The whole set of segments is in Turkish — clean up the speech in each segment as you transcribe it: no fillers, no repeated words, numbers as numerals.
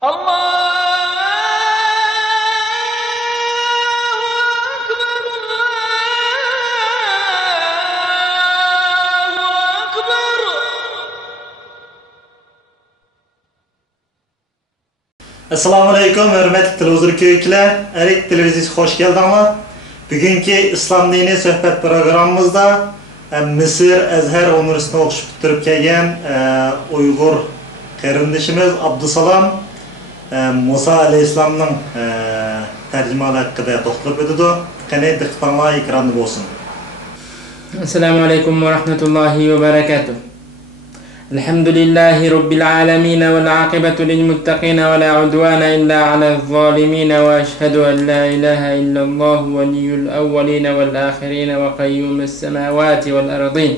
Allahu Ekber, Allahu Ekber. Assalomu alaykum, hurmatli televizor ko'ruvchilar. Erik televiziyasi hoş geldinglar. Bugünkü İslam dini sohbet programımızda Mısır Azhar Üniversitesi'nde o'qishib bitirib kelgan Uyg'ur qarindoshimiz Abdusalom Musa alayhissalomning tarjimasi haqida to'xtalib o'tadi. Qani diqqatinglar ekranda bo'lsin. Assalamu alaikum wa rahmatullahi wa barakatuh. Alhamdulillahi rabbil alamin wal aqibatu lil muttaqin wa la udwana illa 'alal zalimin wa ashhadu an la ilaha illallah waliyyul awwalin wal akhirin wa qayyumus samawati wal ardin.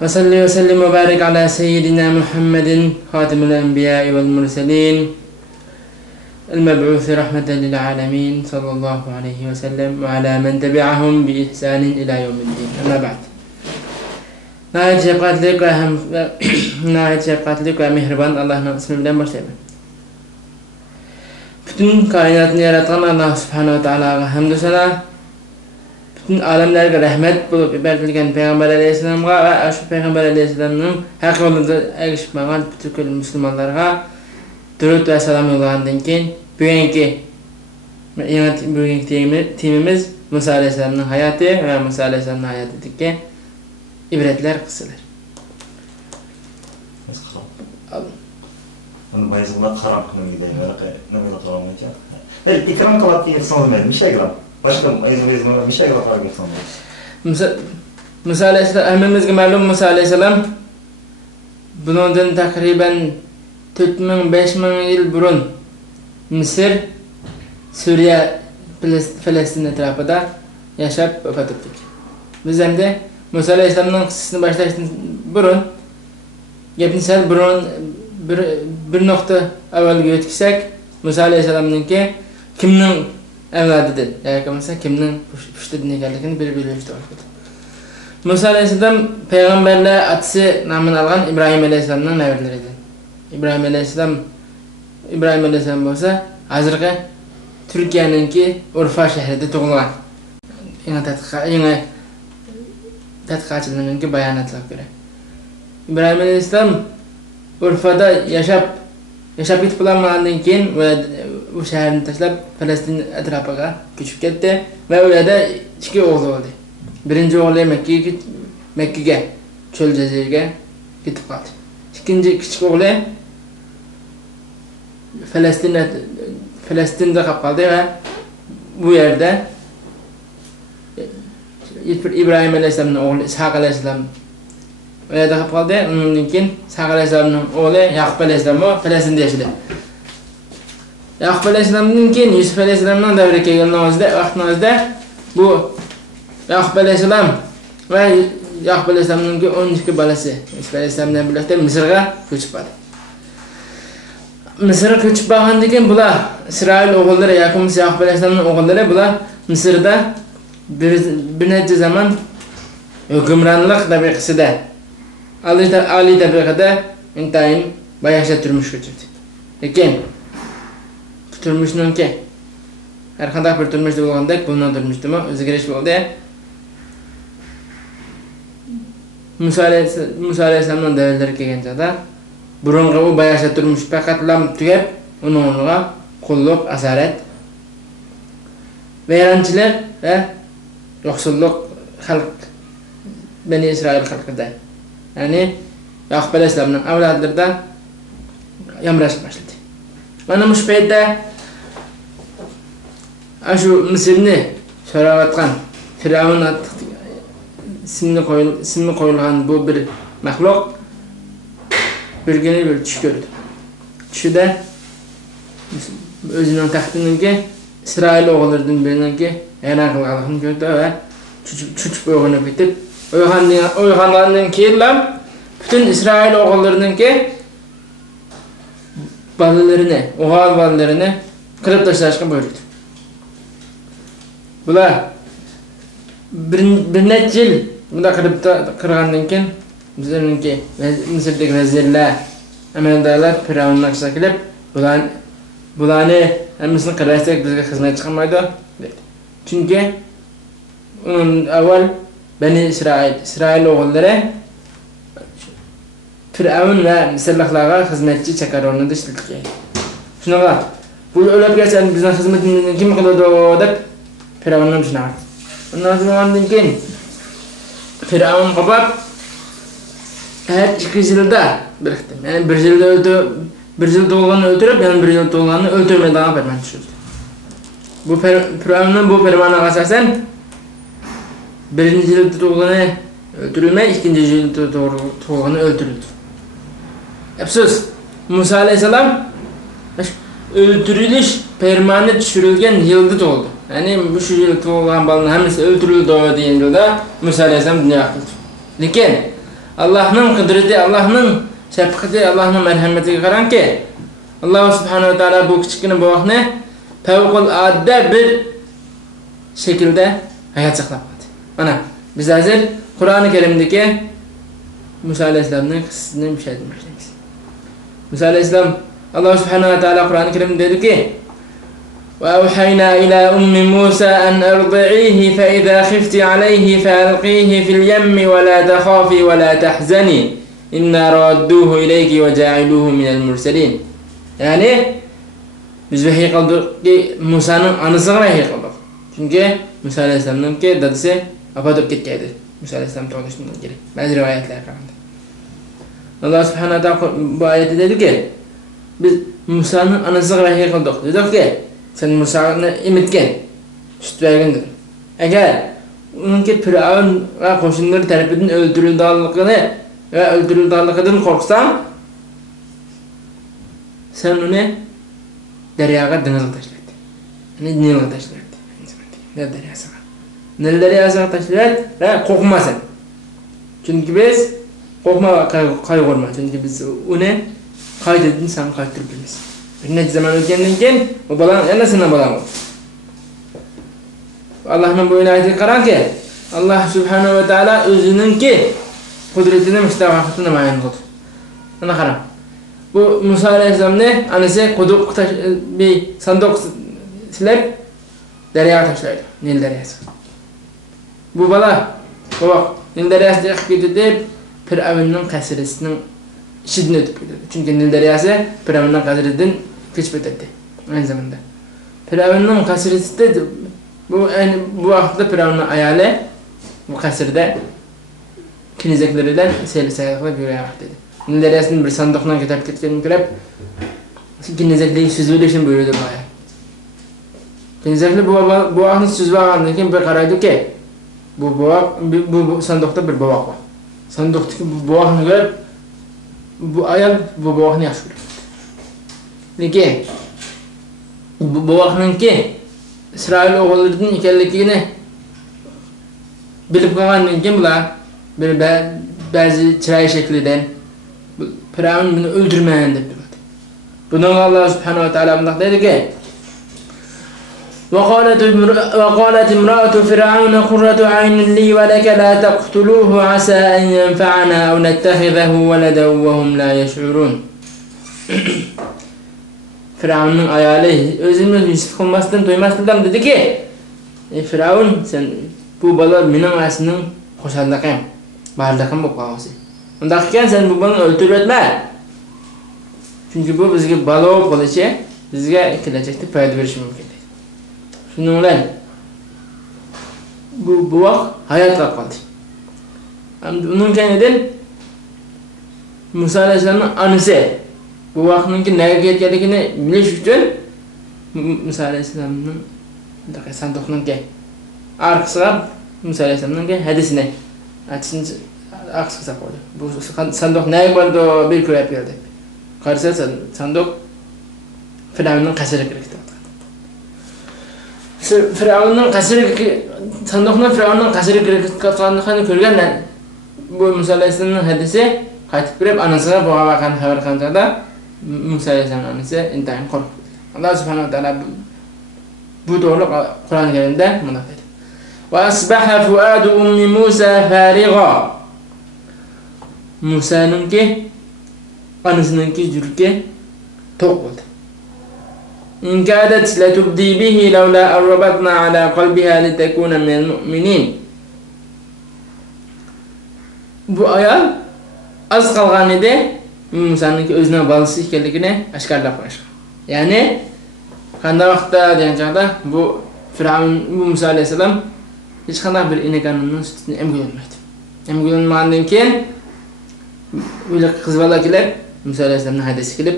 Wa salli wa sallim wa barik ala sayyidina Muhammadin khatimil anbiya'i wal mursalin. المبعوث رحمة للعالمين صلى الله عليه وسلم وعلى من تبعهم بإحسان إلى يوم الدين. أما بعد نهاية şefkatlik ve mehriban Allah'ın ismiyle başlayalım. Bütün kainatını yaratan Allah subhanahu wa ta'ala hamdü sana. Bütün alemlerge rahmet bulup ibertilgen Peygamber aleyhisselam'a ve aşk Peygamber aleyhisselam'ın hak yolunda erişmeden bütün Müslümanlara dürüst ve selam yollandığından keyin bugünkü temimiz Musa aleyhisselam'ın hayatı ve Musa aleyhisselam'ın hayatındaki ibretler, kıssalar. Bunu bayızımda karam kılım gideyim. Ne kadar karam olacak? Ben ikram kalıp ki insan olmayalım. Bir şey kalam. Başka bayızımda bir şey kalıp insan olmayalım. Musa aleyhisselam, hemimizge malum Musa aleyhisselam bundan takriben 4000-5000 yıl burun Mısır, Suriye, Filistin etrafında yaşap vefat ettik. Biz hem de Musa aleyhisselam'ın kıssasını başlaştığımız burun gepini burun bir nokta evvelge ötkisek Musa aleyhisselam'ınki kimnin evladıdır? Yani kimnin püştedin ekerlikini bir bilmişti orada. Musa aleyhisselam peygamberle atısı namını alan İbrahim aleyhisselam'ın nevirleridir. İbrahim aleyhisselam olsa hazırki Türkiye'ninki Urfa şehrinde doğulan. Yine tədqiqatçılarınki bayanatlara göre. İbrahim aleyhisselam Urfa'da yaşap gitip bulanmadan keyin bu şehrini taşlap Filistin etrafına köçüp gitti ve orada iki oğlu oldu. Birinci oğlu Mekke'ye, çöl cezirge gitip kaldı. İkinci küçük oğlu Filistin'de kaldı ve bu yerde İbrahim aleyhisselam'ın oğlu İshak aleyhisselam orada kaldı. Onun için İshak aleyhisselam'ın oğlu Yakup aleyhisselam o Filistin'de yaşadı. Yakup aleyhisselam'ın için Yusuf aleyhisselam'dan devre geldiği vaxtında bu Yakup aleyhisselam ve Yakup aleyhisselam'ın 12 balası Yusuf aleyhisselam'dan birlikte Mısır'a göçüp aldı. Mısır'a göçüp aldıktan keyin bular İsrail oğulları Yakup aleyhisselam'ın oğulları bular Mısır'da bir neçe zaman hükümranlık tabakasında Ali tabakada intayın bayağıca turmuş geçirdi. Lekin turmuşun ki her qanday bir turmuş bo'lganda bundan turmuşdimi o'zgarish bo'ldi. Musa aleyhisselam'ın davrlari kelgan chog'da burungi u bayağıca turmuş faqat lam tugab uning o'rniga qulluq, asarat, vayronchilik va yo'qsullik xalq Beni İsrail xalqida. Yani Yakup aleyhisselam'ın avlodlarida yamrash başladı. Mana shu paytda shu Mısırni so'rayotgan Firavun ismi qo'yilgan bu bir maxluq bir kuni bir tush ko'rdi. Tushida o'zining taxtiniki İsrail o'g'illaridan biriniki e'lon qilganligini ko'rdi va chuchib uyg'onib ketib Uyganlarının keyin bütün İsrail oğullarınınki balalarını, oğul balalarını kırıp taşlaşkan buyurdu. Bular bir neçe yıl bunda kırıp kırgandan keyin bizlerinki Mısır'daki vezirler Əməldarlar Firavundan çəkilib, bulanı həmmisini qıraysak bizə xizmət çıxmaydı. Çünki onun əvvəl Bəni İsrail oğulları Firavun və Misirliklərə xizmətçi çəkər onu da işlədik. Şunaqa, bu ölüb gəlsən bizdən xizmətini kim qılırdı deyib Firavundan düşünər. Ondan sonra keyin Firavun qopab her 2 yılda biriktim. Yani bir yılda bir yıl doğulanı öldürüp, yani bir yıl doğulanı öldürmeden ferman düşürdü. Bu Firavun'un bu fermanına asasen birinci yılda doğulanı öldürülme, ikinci yılda doğulanı öldürüldü. Efsus, Musa Aleyhisselam öldürülüş fermanı düşürülgen yılda doğdu. Yani bu şu yılda doğulan balının hemisi öldürüldü diyen yılda Musa Aleyhisselam dünya akıldı. Lakin Allah'ın kudreti, Allah'ın şefkati, Allah'ın merhameti qaran ki Allah subhanahu wa ta'ala bu küçükünü bu vaxtını fevkalade bir şekilde hayat sakladı. Ana, biz hazır Kur'an-ı Kerim'deki Musa Aleyhisselam'ın kıssasını müşahede etmekteyiz. Musa Aleyhisselam, Allah subhanahu wa ta'ala Kur'an-ı Kerim'de dedi ki وأوحينا إلى أم موسى أن أرضعيه فإذا خفت عليه فألقيه في اليم ولا تخافي ولا تحزني إنا رادوه إليك وجاعلوه من المرسلين. Yani biz vahiy kıldık ki Musa'nın anısına vahiy kıldık. Çünkü Musa Aleyhisselam'ın ki dadısı apatıp gitgeydi. Musa Aleyhisselam doğduşundan geri. Bazı rivayetler kaldı. Allah subhanahu wa ta'ala bu ayette dedi ki biz Musa'nın anısına vahiy kıldık. Dedik ki sen Musa'nı imitken, süt vergen dedim. Eğer onunki Firavun ve koşunları tarafından öldürüldüğünü ve öldürüldüğünden korksan sen onu deryaya denize taşladı. Yani Nil'e taşladı. Ne deryasına? Nil deryasına taşladı ve korkma sen. Çünkü biz korkma kaygırma. Çünkü biz onu kaydedin sen kaydırıp bilmesin. Ne zaman öldüğünden o balan yanasına balan oldu. Allah'ın bu ayeti qaran ki Allah subhanahu ve taala özünün ki kudretini müstahakatını mayan kıldı. Ana qaran. Bu Musa Aleyhisselam ne? Anası kuduk bir sandık silip deryaya taşlaydı. Nil deryası. Bu bala bak Nil deryası çıkıp gitti Firavun'un kasırısının şiddini ötüp gidiyordu. Çünkü Nil deryası Firavun'un kasırından keşfet etti aynı zamanda. Firavun'un kasırısı da bu vakitte Firavun'un ayalı bu kasırda kinizekleriyle seyirsekle bir ayaktaydı. Nil deryasının bir sandıktan kitap getirdiğini görüp kinizekliği süzülü için buyurdu bu ayak. Kinizekli bu vakitin süzü ağırlığındaki bir karaydı ki bu sandıkta bir boğak var. Sandıktaki bu boğakını görüp bu ayak bu boğakını yaşıyor. Lakin bu vaxtın ki İsrail oğullarının ikellikini bilip qalğandan keyin bular bir bəzi çıray şekliden Firavun bunu öldürməyin deb durdu. Bundan Allah subhanahu wa ta'ala bundaq dedi ki وقالت امرأة فرعون قرة عين لي ولك لا تقتلوه عسى أن ينفعنا أو نتخذه ولدا وهم لا يشعرون. Firavun'un ayalı özümüz Yusuf olmasından doymasından dedi ki Firavun sen bu bala benim aslının hoşallakım, barlakım bu bağısı. Ondakken sen bu balanı öldürüp etme. Çünkü bu bizge bala olup olacak, bizge gelecekte fayda verişi mümkün değil. Şununla bu vakt hayatla kaldı. Onun kendiden Musa Aleyhisselam'ın anısı bu vaxtınki nəyə getdiyini biliş üçün Musa Aleyhisselam'ın sandıqının ki arkasına Musa Aleyhisselam'ın ki hədisini arkasına koydu. Bu sandıq nəyə qoydu bir köy yapıyordu. Qarşı sandıq Firavun'un qasırı kirikti. Firavun'un qasırı sandıqın Firavun'un qasırı kiriktiğini görgən bu Musa Aleyhisselam'ın hədisi qaytıb girib anasına bu vaxtın xəbər qançada Musa Aleyhisselam'ın anısı intayın korktu. Allah subhanahu wa ta'ala bu doğru Kur'an-ı Kerim'de bunu dedi. وَأَصْبَحَ فُؤَادُ أُمِّ مُوسَى فَارِغًا Musa'nın ki anısınınki yürüke tok oldu. İn kâdet letubdî bihi levlâ arrabatnâ alâ kalbihâ litekûne minel mu'minîn. Bu ayol az kalgan edi, Musa'nınki özüne bağlısı ekenligini aşkarlap koymuş. Yani kanda vaqtda degan chaqda bu Firavun, bu Musa aleyhisselam hech qanday bir inekanının sütünü emgilolmaydi. Emgilolmagandan keyin o'ylab qiz bola kelib Musa aleyhisselamni haydasi kelib,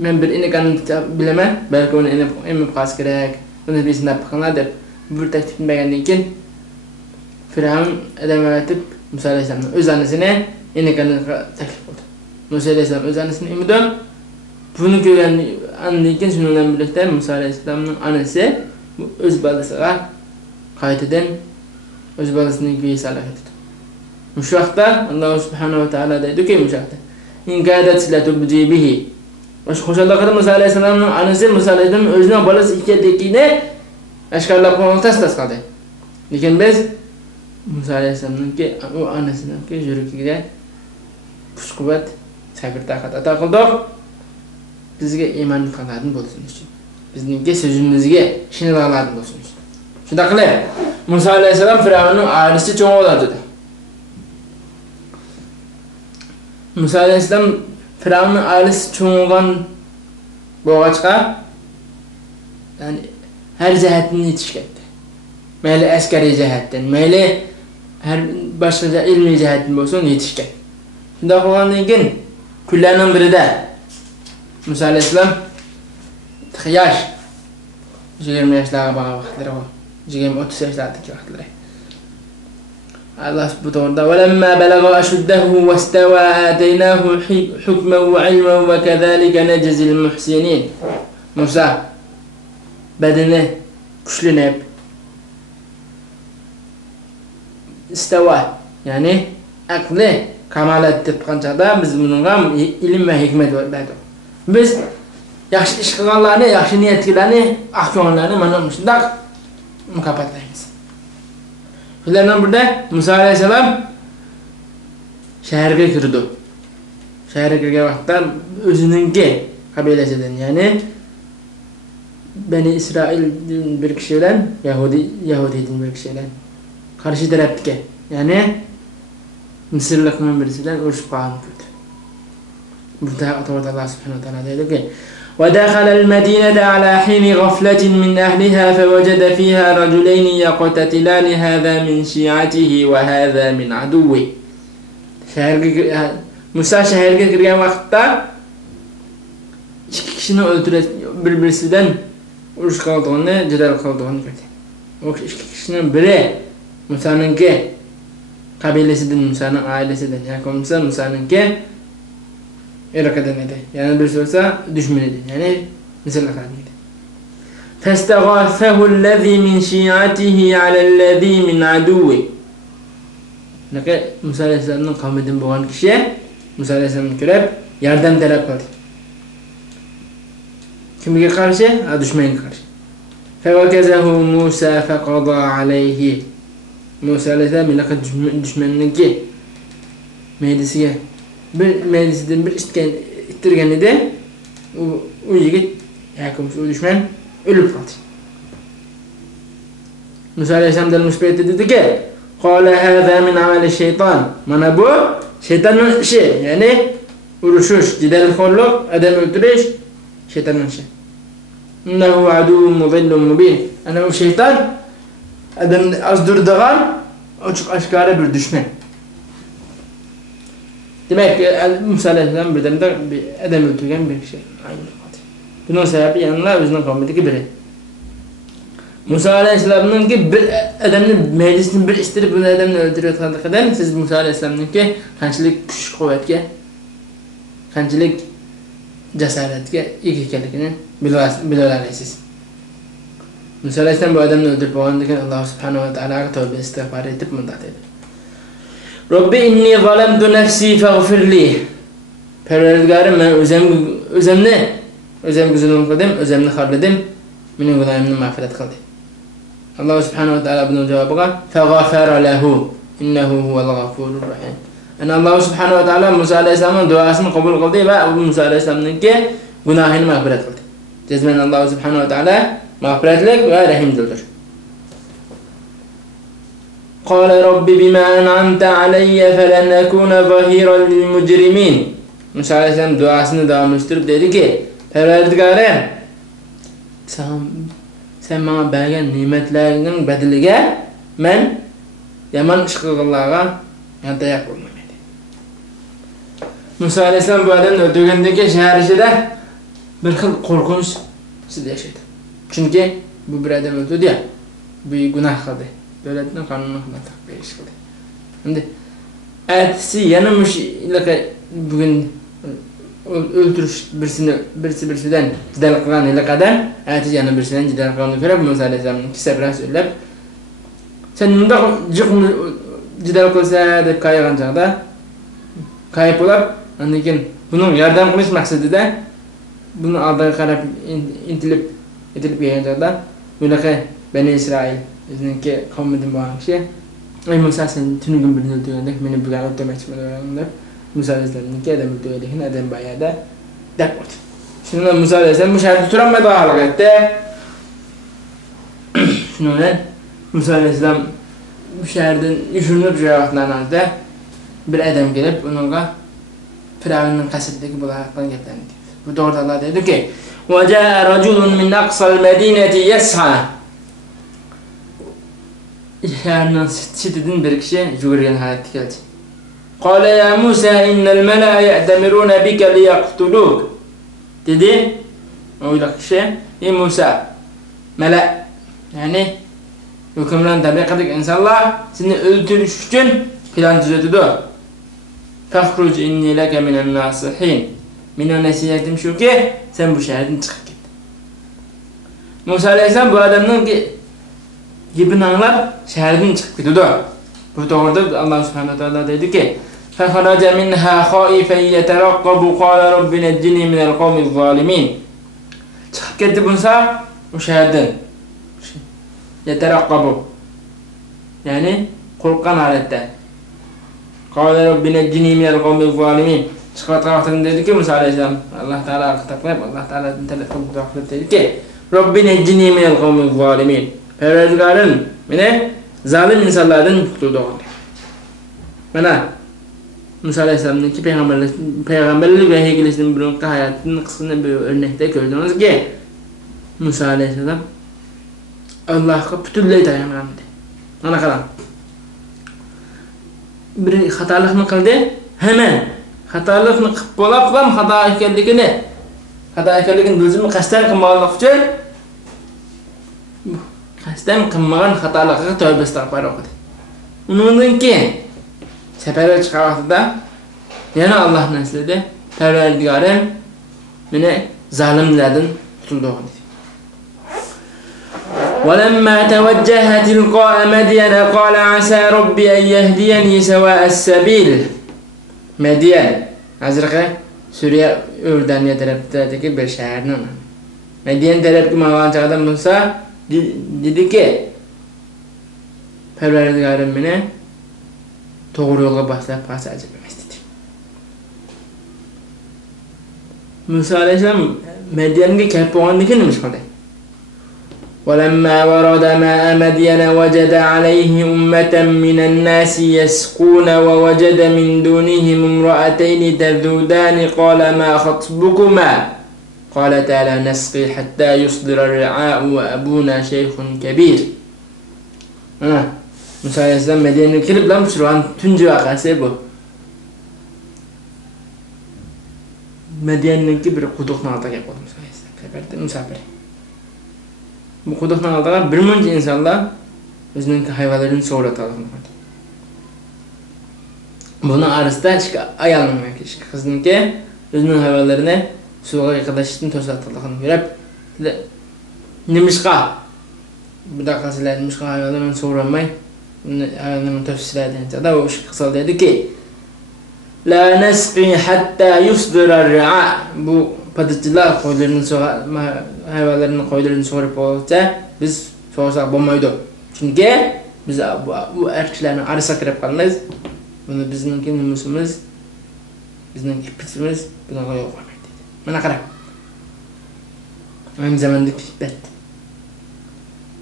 men bir inekanni bilaman, balki uni emib qolish kerak. Buni bir sinab qilinglar deb bir taklifni bergandan keyin Firavun adam aytib Musa aleyhisselamning o'z onasini inekanni taklif qildi. Musa aleyhisselam o'z onasini emdi. Bunu ko'rgandan keyin shuni bilan birlikda Musa aleyhisselamning onasi o'z bolasiga qaytadan o'z bolasini go'ysalik etdi. Shu vaqtda Alloh subhanahu va taolo deydi-ki, shu vaqtda in kadat latubdi bihi. O'shanda Musa aleyhisselamning onasi Musa aleyhisselamning o'zining bolasi ekanligini oshkorlab tasdiq qildi. Lekin biz Musa aleyhisselamning o onasining yuragiga kuch-quvvat, sabr-taqat ato qildik. Bizga iymon qiladigan bo'lsin uchun. Bizningki so'zimizga ishonadigan bo'lsin uchun. Shunda qilib Musa aleyhisselam Firavunning oilasi cho'ng bo'ladi. Musa aleyhisselam Firavunning oilasi cho'ng bo'lgan bo'lg'achqa, ya'ni har jihatdan yetishgandi. Mayli askariy jihatdan, mayli har boshqa ilmiy jihatdan bo'lsin yetishgan. Shunda qolgandan keyin kunlarning birida Musa aleyhisselam yosh 20 yoshlarga borgan vaqtlari bor. 20-30 yoshlardagi vaqtlari. Allah bu to'g'rida "Valamma balagha ashuddahu wastawa ataynahu hukman wa ilman wa kadhalika najzil muhsinin." Musa badani kuchlanib istawa, ya'ni aqli kamalat deb qanchada biz bunga ilm va hikmat berdik. Biz yaxshi ish qilganlarni, yaxshi niyatlilarni, ahkomlarni mana shunday mukofotlaymiz. Ulardan birida Musa aleyhisselam shaharga kirdi. Shaharga kirgan vaqtda o'zininki qabilasidan, ya'ni Bani İsrail bir kishi bilan Yahudiydan bir kishi bilan qarshi tarafga, ya'ni Misrlikning birisi bilan urushib qolgan bo'ldi. Burada Allah subhanahu wa ta'ala deydi ki: "وَدَخَلَ الْمَدِينَةَ عَلَى حِينِ غَفْلَةٍ مِنْ أَهْلِهَا فَوَجَدَ فِيهَا رَجُلَيْنِ يَقْتَتِلَانِ هَذَا مِنْ شِيعَتِهِ وَهَذَا مِنْ عَدُوِّهِ." Musa şehirge girgen vaqtda ikki kishini o'ldirib bir-birisidan urush qildığını, jadal qildığını gördü. O ikki kishining biri Musa'ningki qabilasidan, Musa'ning oilasidan, yoki Musa'ningki Irak'dan edi. Yani bir olsa düşman edi. Yani Mısırlık'tan edi. فَاسْتَغَاثَهُ الَّذ۪ي مِنْ شِيعَتِهِ عَلَى الَّذ۪ي مِنْ عَدُوِّهِ. Musa aleyhisselamın kavminden boğan kişiye Musa aleyhisselamın görüp yardım talep kıldı. Kimge karşı? Düşmana karşı. فَوَكَزَهُ مُوسَى فَقَضَى عَلَيْهِ. Musa aleyhisselam ilaka düşmanınki meclisiye bir meclisiden bir ittirgeni de o yigit yakımız o düşman ölüp kaldı. Musa aleyhisselam delmiş beyte dedi ki قَالَ هَذَا مِنْ عَمَلِ الشَّيْطَانِ. Mana bu şeytanın işi, yani uruşuş, cidelkorluk, adam öldürüş şeytanın işi. اِنَّهُ عَدُوٌ مُضِلٌ مُبِينٌ. Yani o şeytan adam azdırdığın açık aşkara bir düşman. Demek ki Musa aleyhisselam bir adam öldürgen bir şey. Bunun sebebi yanına özünün kavmindeki biri. Musa aleyhisselam'ın ki bir adamın meclisini bir istirip bunu adamını öldürüyor kadar siz Musa aleyhisselam'ın ki kançılık güç kuvvetke, kançılık cesaretke ilk hikayelikini biliyorlarsınız. Musa aleyhisselam bu adamını öldürüp oğandaki Allah subhanahu wa ta'ala tövbe istiğfar edip mındak dedi. Rabbi inni zalemtu nefsi feğfirli. Perverdigarım ben özemni zulüm kıldım, özemni harladım. Benim günahımı mağfiret kıldı. Allah subhanahu wa ta'ala bunun cevabına feğafara lehu innehu huvel gafurur rahim. Yani Allah subhanahu wa ta'ala Musa aleyhisselamın duasını kabul kıldı ve Musa aleyhisselam'ınki günahını mağfiret kıldı. Cezmen Allah subhanahu wa ta'ala mağfiretlik ve rahimdildir. قال رب بما أنعمت علي فلن أكون ظهيرا للمجرمين. Musa aleyhisselam duasını devam ettirip dedi ki, Perverdigarım, sen bana bergen nimetlerinin bedeliga men yaman işgıgılarga dayak olmayım dedi. Musa aleyhisselam bu adamı öldürgendeki şehir içinde bir xil korkunç siz yaşadı. Çünkü bu bir adam öldürdü ya, bu günah kıldı. Devletin kanununa takviye iş kıldı. Şimdi ertesi yanılmış ile bugün öldürüş birisinden cidal kılan ile kadar ertesi yanı birisinden cidal kılanı göre Musa aleyhisselam'ın kısa biraz söyleyip sen bunda cidal kılsa deyip kaygan çağda kayıp olup anlakin bunun yardım kılış maksadı da bunu aldığı karab intilip gelgen çağda böyle Beni İsrail bizimki kavmidin bağlı kişi ay Musa sen tüm gün birini öldürüyorlar beni bir kadar öldürmek için öldürüyorlar Musa aleyhisselam'ınki adam öldürüyorlar adam bayağı da dakmadı. Şimdi Musa aleyhisselam bu şehirde turanmadı ağırlık etti. Şimdi Musa aleyhisselam bu şehirden üşünüp cevaplarından aldı. Bir adam gelip onunla Firavun'un kasırındaki bulaklarını getirdi. Bu doğru Allah dedi ki وَجَاءَ رَجُلٌ مِنْ أَقْصَى الْمَد۪ينَةِ يَسْعَى şehirden sitedin bir kişi yürüyen hayat geldi. قال يا موسى إن الملأ يأتمرون بك ليقتلوك. Dedi o kişi ey Musa melek yani hükümran tabi kıldık insanlar seni öldürüş için plan düzenledi. فَخْرُجْ اِنِّي لَكَ مِنَ النَّاسِحِينَ. Benim nasihatim şu ki sen bu şehirden çıkıp git. Musa aleyhisselam bu adamın gibini anlar şehirden çıkıp gidiyordu. Bu doğruda Allah subhanahu teala dedi ki فَخَرَجَ مِنْهَا خَائِفًا يَتَرَقَّبُ قَالَ رَبِّ نَجِّنِي مِنَ الْقَوْمِ الظَّالِمِينَ. Çıkıp gitti Musa o şehirden. يَتَرَقَّبُ yani korkan halette. قَالَ رَبِّ نَجِّنِي مِنَ الْقَوْمِ الظَّالِمِينَ. Çıkıp taraftan dedi ki Musa aleyhisselam Allah Teala akıtaklayıp Allah Teala'dan telefonu dağıtıp dedi ki رَبِّ نَجِّنِي مِنَ الْقَوْمِ الظَّالِمِينَ. Perverdigarın beni zalim insanlardan kurtuldu. Bana Musa aleyhisselam'daki peygamberlik ve heykelisinin bürünkü hayatının kısmında bir örnekte gördünüz ki Musa aleyhisselam Allah'a bütünlüğü dayanamadı. Ana kadar bir hatalıkını kıldı hemen hatalıkını kılıp bolaplam hata ekanligini bildirmi kasten kılmaganlık için kasten kılmagan hatalıkka tövbe istiğfar okudu. Ondan keyin sefere çıkan vaxtida yana Allah nesledi Perverdigarım meni zalimlerden tutuldu dedi. وَلَمَّا تَوَجَّهَ تِلْقَاءَ مَدْيَنَ قَالَ عَسَى رَبِّ أَنْ يَهْدِيَنِي سَوَاءَ السَّبِيلِ. Medyen Hazreti Suriye Ürdaniye tarafındaki bir şehirden. Medyen tarafı mağan çağda Musa dedi ki Perverdigarım beni doğru yola başlayıp pasaj etmez dedi. Musa aleyhisselam Medyen'e kelp oğandaki neymiş kaldı? وَلَمَّا وَرَدَ مَاءَ مَدْيَنَ وَجَدَ عَلَيْهِ أُمَّةً مِّنَ النَّاسِ يَسْقُونَ وَوَجَدَ مِن دُونِهِمُ امْرَأَتَيْنِ تَذُودَانِ قَالَ مَا خَطْبُكُمَا قَالَتَا لَا نَسْقِي حَتَّى يُصْدِرَ الرِّعَاءُ وَأَبُونَا شَيْخٌ كَبِيرٌ. Musa aleyhisselam Medyen'e kirip lan Müslüman tüncü vakası bu. Medyen'inki bir kudukun altına yapalım Musa aleyhisselam. Seferde misafiri. Bu kudukun altına bir münce insanlar özünün hayvanlarını soğuratalım. Bunun arasında ayarlamak iş. Kızın ki özünün hayvanlarını suğa yaklaştığını tosatılığını görüp nimişka bir dakikasıyla nimişka hayvanlarını soğuramay hayvanlarını tosatılığını da o iş kısal dedi ki La nesqi hatta yusdira ri'a. Bu padişçiler hayvanlarının koylarını soğurup olursa biz soğursak bulmaydı. Çünkü biz bu erkeklerin arasına kirip kalmayız. Bunu bizning nimusimiz, bizning ipitimiz buna qo'yib qo'ymaydi. Mana qarang. Aynı zamanda pipet.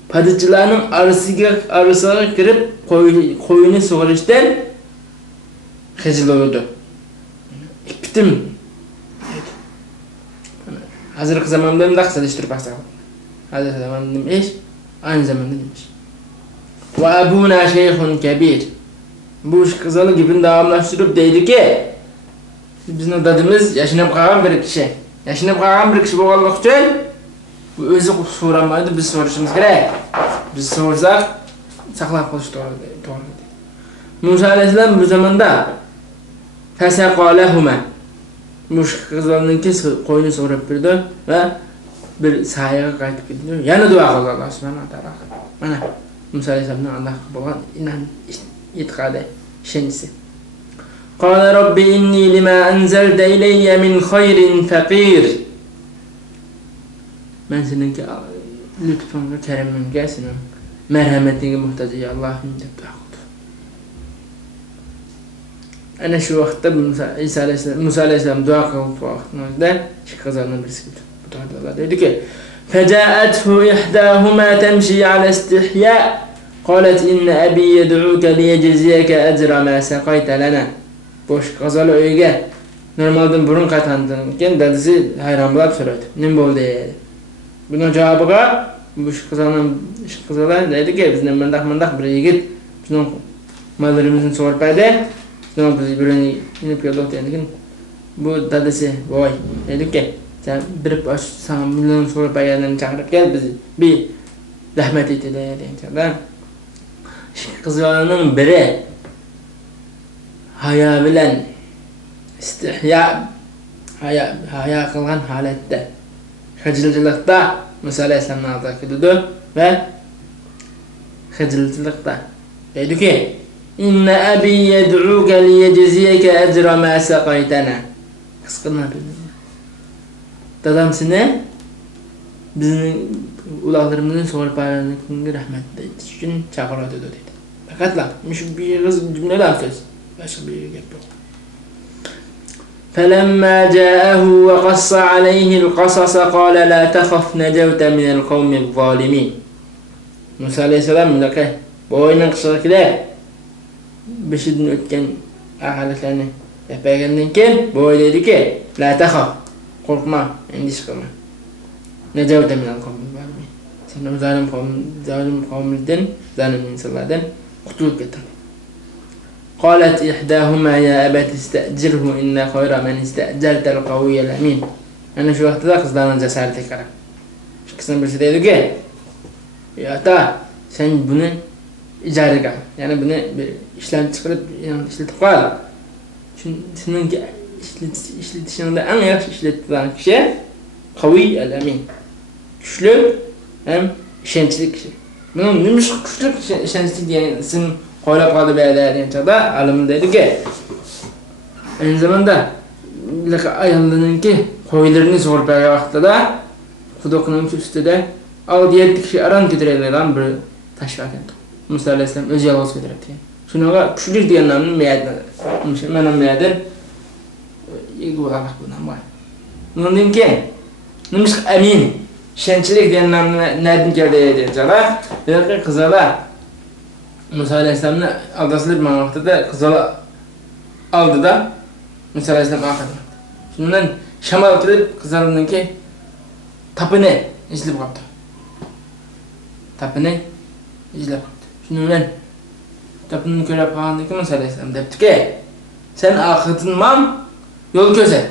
Padişahların arasına girip koyunu sug'urishdan xijil oldu. İpitim. Hozirgi zamonda bunday qilishtirib baqsa. Hozirgi zamonda ish, aynı zamanda ish. Va abuna shaykhun kabir. Bu qizali gapini davomlashtirib deydiki, bizning dadimiz yashinib qolgan bir kishi. Yashinib qolgan bir kishi bo'lganligi uchun bu o'zi so'ramaydi, biz so'rashimiz kerak. Biz so'rsak, saqlab qolish to'g'ri. Musa alayhisalom bu zamonda fasaqalahuma mush qizlarninki qo'yni so'rab berdi va bir sahiga qaytib ketdi. Yana duo qildi Alloh subhanahu va taolo. Mana Musa alayhisalomning Alloh bo'lgan e'tiqodi, ishonchi. Qala robbi inni lima anzalta ilayya min khayrin faqir. Men seninki lütfunga, keriminga, senin merhametinga muhtaç ey Allah'ım deb duo qildi. Ana shu vaqtda Musa alayhisalom duo qilib vaqtida shu qizlarning birisi bu to'g'rida dediki: "Faja'athu ihdahuma tamshi 'ala istihya, qalat inna abi yad'uka liyajziyaka ajra ma saqayta lana." Boş qizlar uyga normaldan burun qaytandan keyin dadasi hayron bo'lib so'radi: "Nima bo'ldi?" Buna cevabıga bu kızlar dedi ki bizden mandak bir yigit bizim mallarımızın soğurpaydı. Bizim biz birini inip yolda otuyandık. Bu dadası boy dedi ki sen bir baş sana milyon soğurpaylarını çağırıp gel bizi bir rahmet et dedi. Kızlarının biri haya bilen istihya haya kılgan halette xijilcilikda Musa alayhisalomni oldiga keldi va xijilcilikda dedi ki inna abi yad'uka liyajziyaka ajra ma saqaytana. Qisqina dadam seni bizning ularımızın so'rpaylarga rahmat aytish uchun chaqiradi dedi. Faqatla shu bir cümleler söz. Başqa bir gap yo'q. فلما جاءه وقص عليه القصص قال لا تخف نجوت من القوم الظالمين. Musa alayhisalom bunday boyning qisqalar beshidin o'tgan ahlatlarni yapagandan keyin boy dediki la taxaf qo'rqma endish qilma najavta min al-qawmi zalimin. Sen zalim qavmdan zalim insonlardan qutulib ketding. قالت إحداهما يا أبت استأجره إن خير من استأجرت القوي الأمين. أنا şu vaqtda qizlarning jasarati qarab. Shu qizning birisi dedi ki, "Ya ata, sen buni ijaraga, ya'ni buni bir ishlab chiqarib, ishlatib qol. Shuningki ishlatishingda eng yaxshi ishlatadigan kishi qaviy al-amin. Kuchli ham ishonchli kishi. Buni nima kuchli ishonchli degan ism qo'ylab qoldi degan chog'da alim dedi ki aynı zamanda ayollarninki qo'ylarini so'rpaga vaqtida quduqning ustida 6-7 kishi aron ko'taradigan bir tash bor ekan. Musa alayhisalom o'zi yolg'iz ko'taradi. Shunaqa kuchli degan nomni meyadi. Mana meyadi. Eguvalak bu nom bor. Bundan keyin nimish amin ishonchli degan nomni nerdan keldi degan chog'da qizlar Musa alayhisalomni aldasılib mana vaqtida qizlar oldida Musa alayhisalom oqadi. Shundan shamol kirib qizlarninki tapini izlab qoldi. Tapini izlab qoldi. Shundan tapini ko'rib qolgandan keyin Musa alayhisalom debdiki, "Sen oqitinmam yo'l ko'rsat."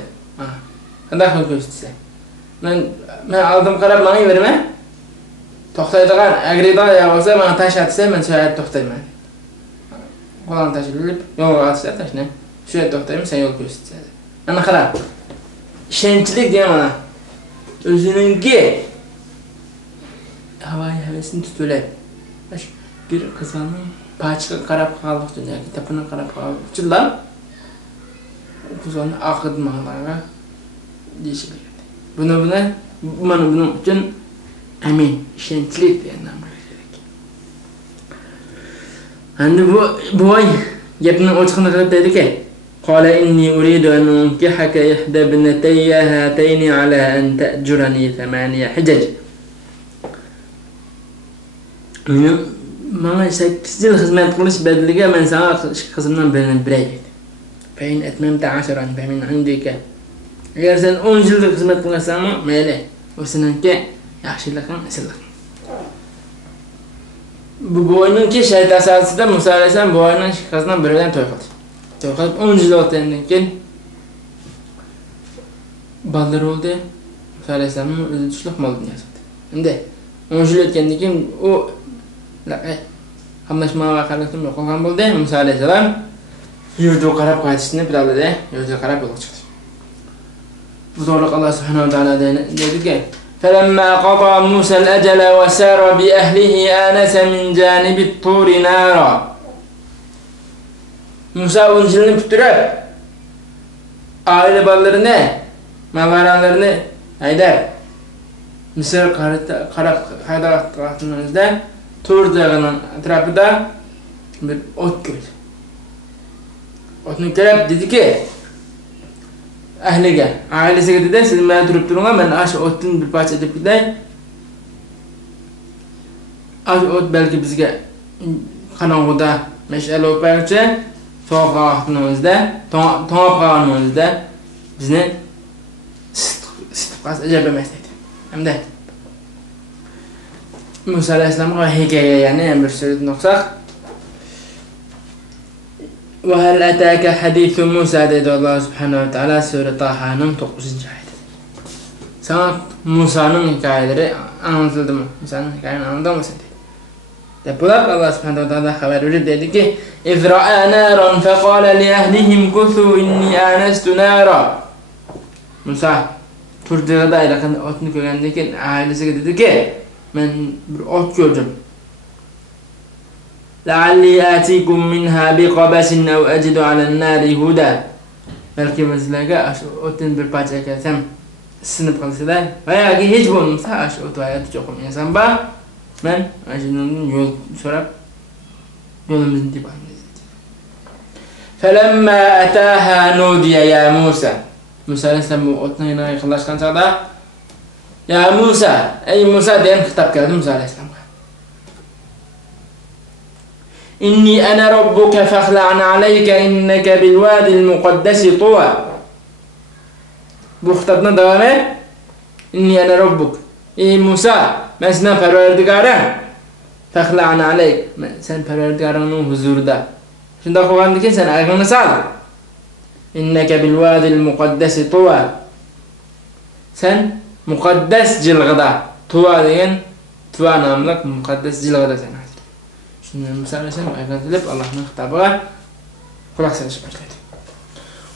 Qanday yo'l ko'rsatsan? Men aldım qarab menga berma. To'xtaydigan agrida bo'lsa, men tash atsa, men shu yerda to'xtayman. Qo'ldan tashilib, yo'lga atsa tashna. Shu yerda to'xtayman, sen yo'l ko'rsatsan. Ana qarab. Ishonchlik degan mana. O'zininki havai havasini tutulib. Bir qizning pachiga qarab qolib yoki tapini qarab qolib uchunlar qizning aqidmanlarga deyishadi. Buni mana buning uchun amin, ishonchlik degan nom kerak. Endi bu boy Gepini ochiqni qilib dediki: "Qala inni uridu an unkihaka ihda ibnatayya hatayni ala an ta'jurani 8 hijaj." Bana 8 yıl hizmet qilish bedeliga men sana qizimdan birini beray dedi. Fein etmemte 10 femin indika. Eğer sen 10 yıllık hizmet qilsang, mayli. O'siningki yaxshiliging, isilliging. Bu boyninki shayt asosida Musa alayhisalom boyning qizdan biri bilan to'y qildi. To'y qilib 10 yil o'tgandan keyin ballar oldu. Musa alayhisalomning o'zi tushliq mol dunyasi. Endi 10 yil o'tgandan keyin u hamlashmaga qaratim yo'qolgan bo'ldi. Musa alayhisalom yurtga qarab qaytishni planladi. Yurtga qarab yo'lga chiqdi. Bu to'g'ri Allah subhanahu wa ta'ala dediki: "Falamma qada Musa al-ajala wa sara bi ahlihi anasa min janibi at-tur nara." Musa o'njilni bitirib, aile balalarını, mavaranlarını haydar Misr qaraqatlarında Tur dağının etrafında bir ot gördü. Otni ko'rib dedi ki ahliga, ailesiga dedi, siz men turib turinglar, men ash otdan bir parcha edib ketay. Ash ot belki bizga qorong'uda mash'al o'paychi, sovuq vaqtimizda, to'ng'ib qolganimizda bizni isitqas ajab emas dedi. Hamda Musa alayhisalomga hikoya, ya'ni bir so'z noqsaq. وهل أتاك حديث موسى dedi Allah subhanahu wa ta'ala Sure Taha'nın 9. ayeti. Sana Musa'nın hikayeleri anlatıldı mı? Musa'nın hikayelerini anladın mı sen dedi. Depulap Allah subhanahu wa ta'ala haber verir dedi ki: "İzra'a naran faqala li ahlihim kuthu inni anastu nara." Musa Turdiğda ayakın otunu koygandan keyin ailesiga dedi ki: "Men bir ot gördüm. لعلي آتيكم منها بقبس أو أجد على النار هدى." Belki bizlerge otun bir parça kesem sınıf kalsılar veya ki hiç bulunmasa aş otu hayatı çok insan ba ben acının yol sorap yolumuzun dibandayız. فَلَمَّا أَتَاهَا نُودِيَ يَا مُوسَى. Musa Aleyhisselam bu otuna yaklaşkan çağda "Ya Musa, ey Musa" diyen hitap geldi Musa Aleyhisselam'a. "İnni ana rabbuka fakhla'na aleyke inneke bil vadil muqaddesi tuwa." Bu hitapdan devam et. "İnni ana rabbuk." Ey Musa, ben senin perverdigarın. Fakhla'na aleyk. Sen perverdigarının huzurunda. Şunda kovan ki sen ayağını sal. İnneke bil vadil muqaddesi tuwa. Sen mukaddes cilgıda. Tuwa deyen Tuwa namlık mukaddes cilgıda sen. Şimdi Musa Aleyhisselam ayağını silip Allah'ın hitabına kulak sarışı başladı.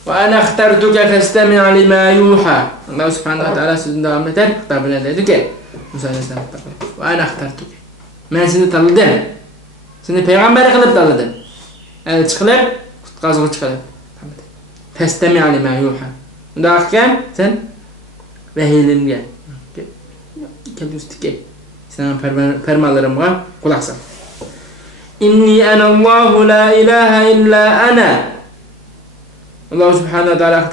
Ve ana ihtartuke festemi' lima yuha. Allah subhanahu wa ta'ala sözünde devam eder. Hitabına dedi ki Musa Aleyhisselam hitabına. Ve ana ihtartuke. Ben seni tanıdım. Seni peygamber kılıp tanıdım. Elçi kılıp, kutqazgı çıkılıp. Festemi' lima yuha. Bunda ahkam sen vehiylimge. Kendi üstüke. Senin fermalarımga kulak sar. İnni enallahu la ilahe illa ana. Allah subhanahu wa ta'ala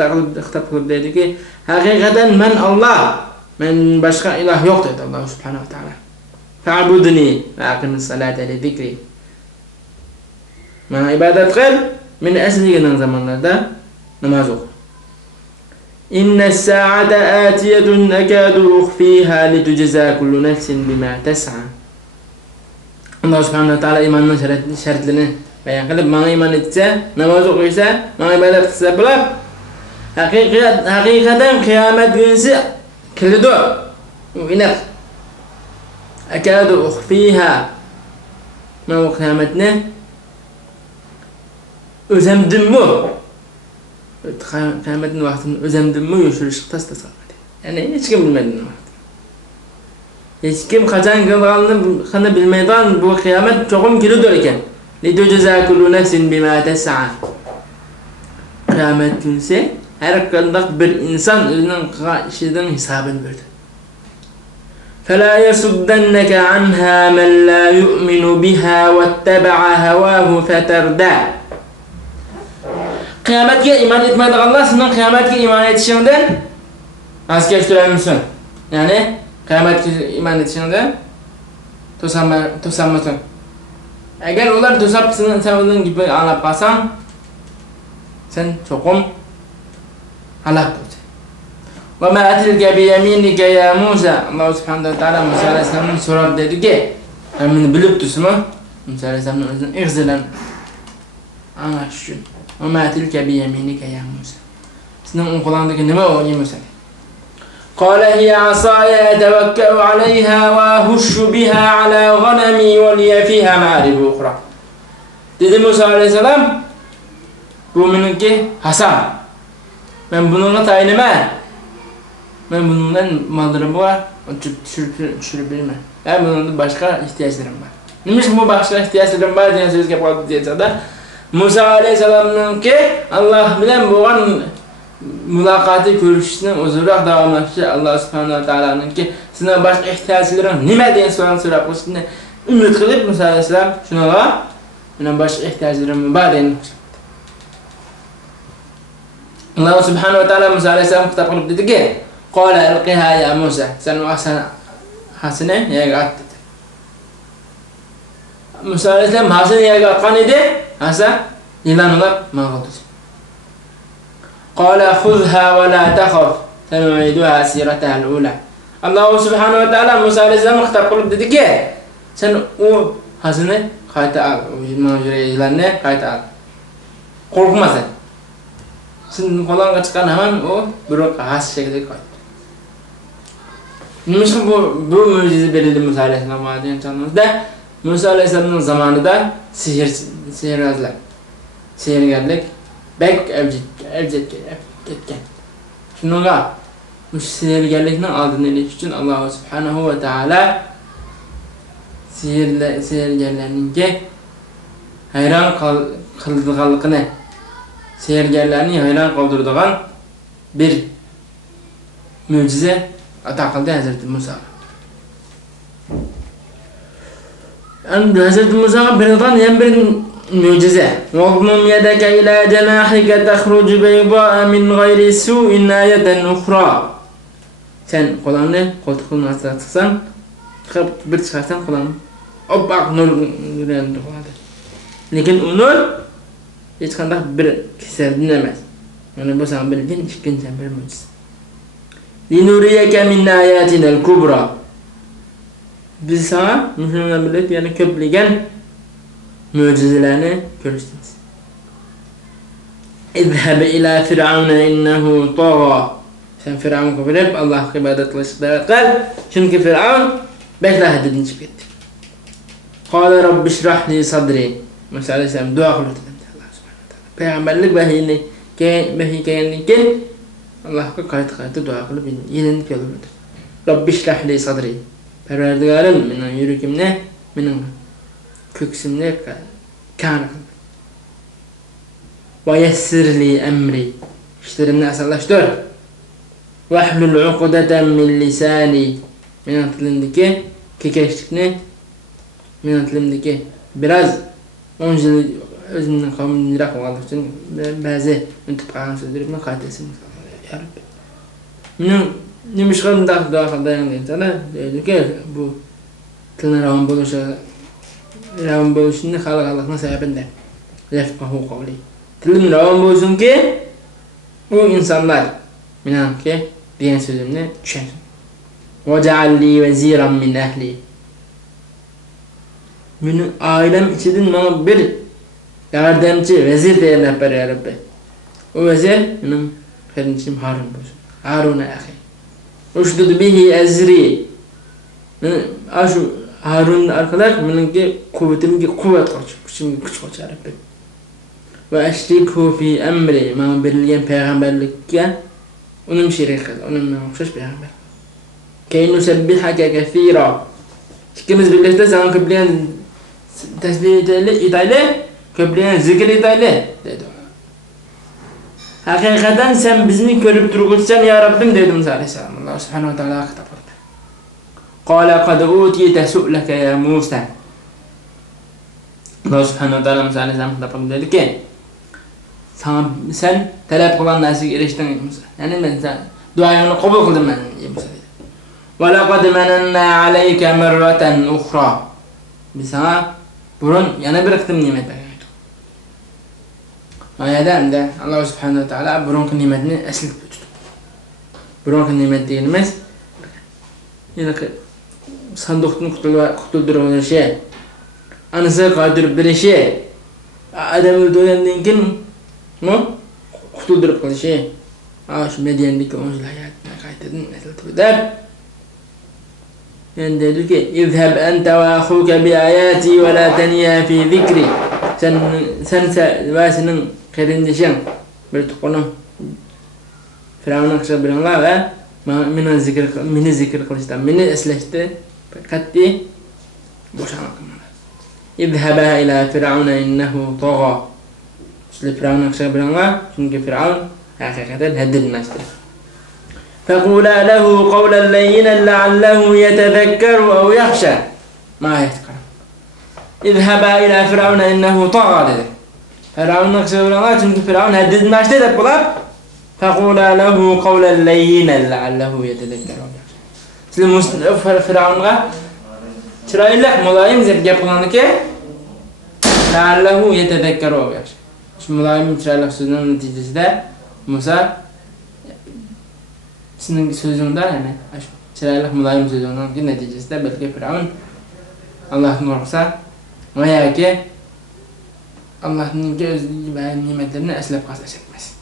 hitap kılıp dedi ki hakikaten men Allah, men başka ilah yok dedi Allah subhanahu wa ta'ala. Fa'budni ve akimis salate li zikri. Bana ibadet kıl, min esliğinin zamanlarda namaz oku. İnne sa'ate atiyetun ekadu ukhfiha litujza kullu nefsin bima tes'a. Allah subhanahu wa ta'ala imanın şartlarını beyan kılıp bana iman etse, namaz okuysa, bana ibadet kılsa bulup hakikaten kıyamet günüsü kilidu inek ekadu ukhfiha ma o kıyametine özemdim mi? Kıyametin vaktini özemdim mi? Yoşuruş tas salmadı. Yani hiç kim bilmedi. Hiç kim kaçan kılığını bilmeden bu kıyamet çoğum kilidur iken. لِتُجْزَا كُلُّ نَفْسٍ بِمَا تَسْعَى. Kıyamet günüsü her kandak bir insan özünün işinin hesabını verdi. فَلَا يَسُدَّنَّكَ عَنْهَا مَنْ لَا يُؤْمِنُ بِهَا وَاتَّبَعَ هَوَاهُ فَتَرْدَى. Kıyametga iman etmaydiganlar senin kıyametga iman etişiңden az geçtirilmişsin. Yani kıyametga iman etişiңden to'sanmasın. Agar ular to'sab sen bunun gibi anlab qalsan, sen çoqum halak bo'lsan. Va ma atilka bi yaminika ya Musa. Allah subhanahu wa taala Musa alayhisalomdan so'rab dediki, "Meni bilib tursinmi?" Musa alayhisalomning o'zining ig'zilan ana shu. Va ma atilka bi yaminika ya Musa. Sening qo'lingdagi nima o Musa? قال هي عصاي أتوكأ عليها وأهش بها على غنمي ولي فيها مآرب أخرى. Dedi Musa aleyhisselam, bu menimki hasam. Ben bununla tayinime. Ben bununla mallarım var, düşürüp bilmem. Ben bununla başka ihtiyaçlarım var. Neymiş bu başka ihtiyaçlarım var diye söz yapalım diyece de Musa aleyhisselam'ın ki Allah bilen boğan mülakatı görüşünün uzunluq davamlaşışı Allah subhanahu wa ta'ala'nın ki sizin başka ihtiyaçlarım nime diye sorup olsun ümit kılıp Musa aleyhisselam şuna benim başka ihtiyaçlarım var diye Allah subhanahu wa ta'ala Musa aleyhisselam kitap kılıp dedi ki قال ألقها يا موسى sen o hasene yere at dedi. Musa aleyhisselam hasene yere atkan idi hasa yılan olarak mağlup. قال خذها ولا تخف سنعيدها سيرتها الأولى. Allah subhanahu wa ta'ala Musa aleyhisselam kitap kılıp dedi ki sen o hasene kayta al, o yılanı kayta al. Korkma sen. Senin kolağına çıkan hemen o bir has şekilde kayta. Neymiş bu mucize verildi Musa aleyhisselam'a diyen canımızda Musa aleyhisselam'ın zamanında sihirbazlar, sihirgerlik bek evcet etken. Şununla bu sihirgerlikten aldığını eliş için Allah subhanahu wa ta'ala sihirgerlerince hayran kıldığını sihirgerlerini hayran kaldırdığın bir mucize ata kıldı Hazreti Musa. Hazreti Musa bir mucize. وَاضْمُمْ يَدَكَ إِلَى جَنَاحِكَ تَخْرُجُ بَيْضَاءَ مِنْ غَيْرِ سُوءٍ آيَةً أُخْرَى. Sen kolağını koltuğunun altına tıksan, bir çıkarsan kolağını bak nur yüreğinde koladı. Lakin o nur hiç kandak bir kişiler dinlemez. Yani bu sana bildiğin çıkın sen bir mucize. لِنُرِيَكَ مِنْ آيَاتِنَا الْكُبْرَى. Biz sana Müslümanlar bilip yani köpligen mucizelerini görürsünüz. اِذْهَبْ اِلَى فِرْعَوْنَ اِنَّهُ طَغَى. Sen Firavun kabul edip Allah'a ibadet kıl. Çünkü Firavun bekle dedin çıkıp gitti. قَالَ رَبِّ اشْرَحْ لِي صَدْرِي. Musa aleyhisselam dua kılır dedim Allah subhanahu wa ta'ala. Peygamberlik vahiy kendinken Allah'a kayıt dua kılıp yenilip yolurdu. Rabbi şrah li sadri. Perverdigarım benim yüreğimde, benim köksimde kan kıl. Ve yessir li emri. İşlerimni asallaştır. Ve ahlul uqdeten min lisani. Benim dilimdeki kekeşlikni, benim dilimdeki biraz 10 yıl özümden kavmin lirak olmak için bazı üntüp sözlerimi kaydesin. Ya Rabbi. Benim neymiş kadar dua kıldayan diyeyim sana. Dedi ki bu tılına ravan buluşunda Allah'ın sebebinde. Lefkahu kavli. Tılın ravan buluşun ki bu insanlar benim ki diyen sözümle düşer. وَجَعَلْ لِي وَزِيرًا مِنْ اَهْلِي. Benim ailem içinden bana bir yardımcı, vezir diye rehber ya Rabbi. O vezir benim kardeşim Harun olsun. Harun'a ahi. Uşdud bihi ezri. Şu Harun arkadaş benimki kuvvetimki kuvvet kaçır. Şimdi güç kaçar Rabbi. Ve eşrikhu fi emri. Bana verilgen peygamberlikken onun şerik kıl. Onun okşaş peygamber. Key nusebbihake kethira. İkimiz birlikte sana kıbliyen tesbih itayle, kıbliyen zikir itayle dedi. Hakikaten sen bizni görüp durgutsan ya Rabbim dedim Musa aleyhisselam. Allah subhanahu wa ta'ala kitap verdi. Qala qad utiyte su'leke ya Musa. Allah subhanahu wa ta'ala Musa aleyhisselam kitap verdi dedi ki sen talep kılan narsaga erişdin Musa. Yani men sen duayını kabul kıldım men Musa. Ve laqad mananna aleyke merraten ukhra. Biz sana burun yana bir kıtım nimet verdik. Ayada da Allah subhanahu wa ta'ala burun nimetini eslik tuttu. Burun nimet değilmez. Yani sandıktan kurtulduğu şey. Anısı kadir bir şey. Adam öldüğünden kim? Mu? Kurtuldurup kalan şey. Şu medyendeki onca hayatına kaydedin. Mesela der. Yani dedi ki İzheb ente ve ahuke bi ayati ve la teniya fi zikri. Sen ve senin kardeşin bir tukunun Firavun'un kısa bilenler ve mini zikir kılıçtan mini esleşti katti boşamak. İzheba ila Firavun'a innehu tagha. Şimdi Firavun'un kısa bilenler çünkü Firavun hakikaten heddedilmezdi. فقولا له قولا لينا لعله يتذكر أو يخشى ما يذكر اذهبا إلى فرعون إنه طغى dedi. Firavun'un kısa bilenler çünkü Firavun heddedilmezdi de bular. فقولا له قولا لينا لعله يتذكر أو يخشى. Şimdi Firavun'a çırayla mulayim zep yapılanı ki لعله يتذكر أو يخشى. Şu mulayim çırayla sözünün neticesinde Musa senin sözünde yani çırayla mulayim sözünün neticesinde belki Firavun Allah'ın korksa veya ki Allah'ın göz nimetlerini eslep kasa çekmez.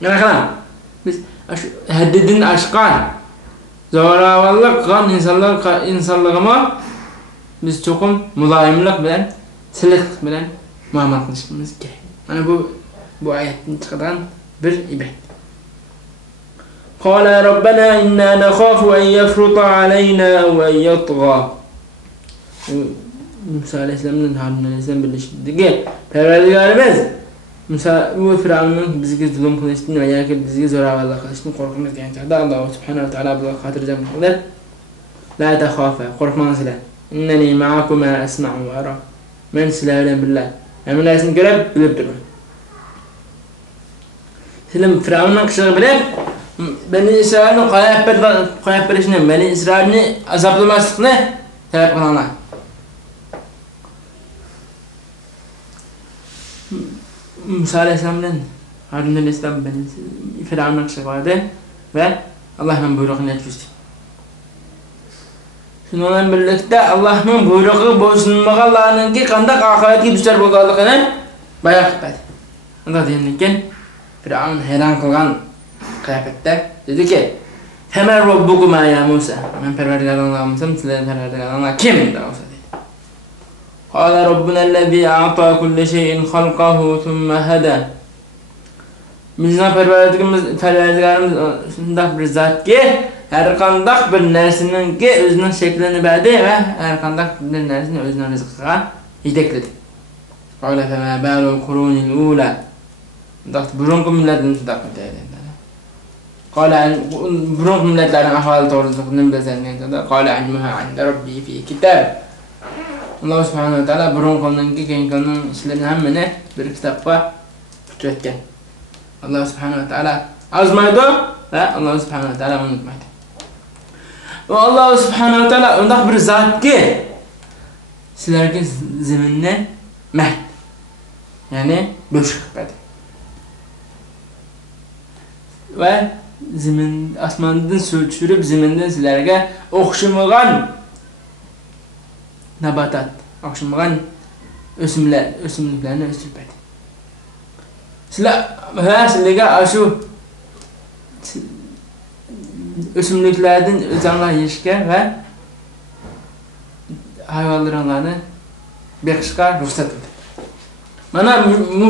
Yani kalan biz heddedin aşkan zoravallık kan insanlığıma biz çokum mulayimlik bilen silik bilen muamele kılışmamız gerek. Yani bu ayetin çıkan bir ibret. قال ربنا إنا نخاف أن يفرط علينا أو أن يطغى. Musa Aleyhisselam'ın Harun Aleyhisselam birleştirdi ki Perverdigarımız Musa bu Firavun'un bizi zulüm kılıştığını veya ki bizi zoravallık kılıştığını korkumuz diyen çağda Allah subhanahu wa ta'ala bunu hatırlayacağım kadar La tehâfe korkmanızla İnneni ma'akuma esma'u ve ara. Ben silahıyla billah hemen ayetini görüp bilip durun. Şimdi Firavun'un kışığı bilip Beni İsrail'in kayıp verişini, Beni İsrail'in azaplamasını talep kılanlar. Musa Aleyhisselam'dan Harun Aleyhisselam Firavun'un kışığı vardı ve Allah'ın buyruğunu yetişti. Şununla birlikte Allah'ın buyruğu boşunmağa Allah'ın ki kandak ahiretki düşer bulduğunu bayağı hıppadı. Onda diyenlikken Firavun hayran kılgan kıyafette dedi ki Hemen Rabbukuma ya Musa. Ben perverdigarlarına mısın? Sizlerin perverdigarlarına kim? dedi. Kâle Rabbunellezî a'ta kulle şeyin halkahu thumme heda. Bizden perverdigarımız şundak bir zat ki her kandak bir nersinin ki özünün şeklini verdi ve her kandak bir nersinin özünün rızkına yedekledi. Kâle femâ bâlul kurûnil ûlâ. Burunku milletin şundak bir değerli. Kâle burunku milletlerin ahvalı doğrultusunu bilsenliğinde kâle ilmuha inde rabbi fi kitab. Allah subhanahu wa ta'ala burunkunun ki kendilerinin işlerini hemmini bir kitapta kütüretken. Allah subhanahu wa ta'ala azmaydı ve Allah subhanahu wa ta'ala unutmaydı. Ve Allah subhanahu wa ta'ala ondak bir zat ki sizlerge zeminne mehd yani boşluk verdi. Ve zemin asmandan sürüp zeminden sizlerge okşamagan nabatat, okşamagan ösümlüklerini ösüp verdi. Sizlerge aşu ösümlüklerden özanlar yetişken ve hayvanlarını bekışka ruhsat edildi. Mana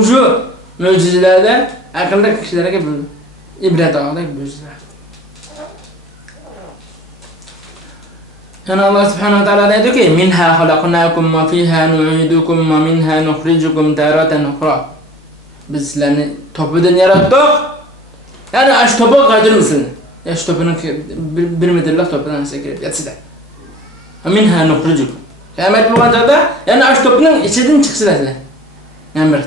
şu mucizelerde akıllı kişilere ibret alacak mucizeler. Yani Allah subhanahu wa ta'ala dedi ki minha halaknakum ve fiha nu'idukum ve minha nukhrijukum taratan ukhra. Biz sizlerini topudan yarattık. Yani aş topu kadir misin? Yaş topunun bir metrlik topudan sekirip yatsıda. Minha nukhrijukum. Kıyamet bulunca yani aş topunun içinden çıksın size. Yani bir.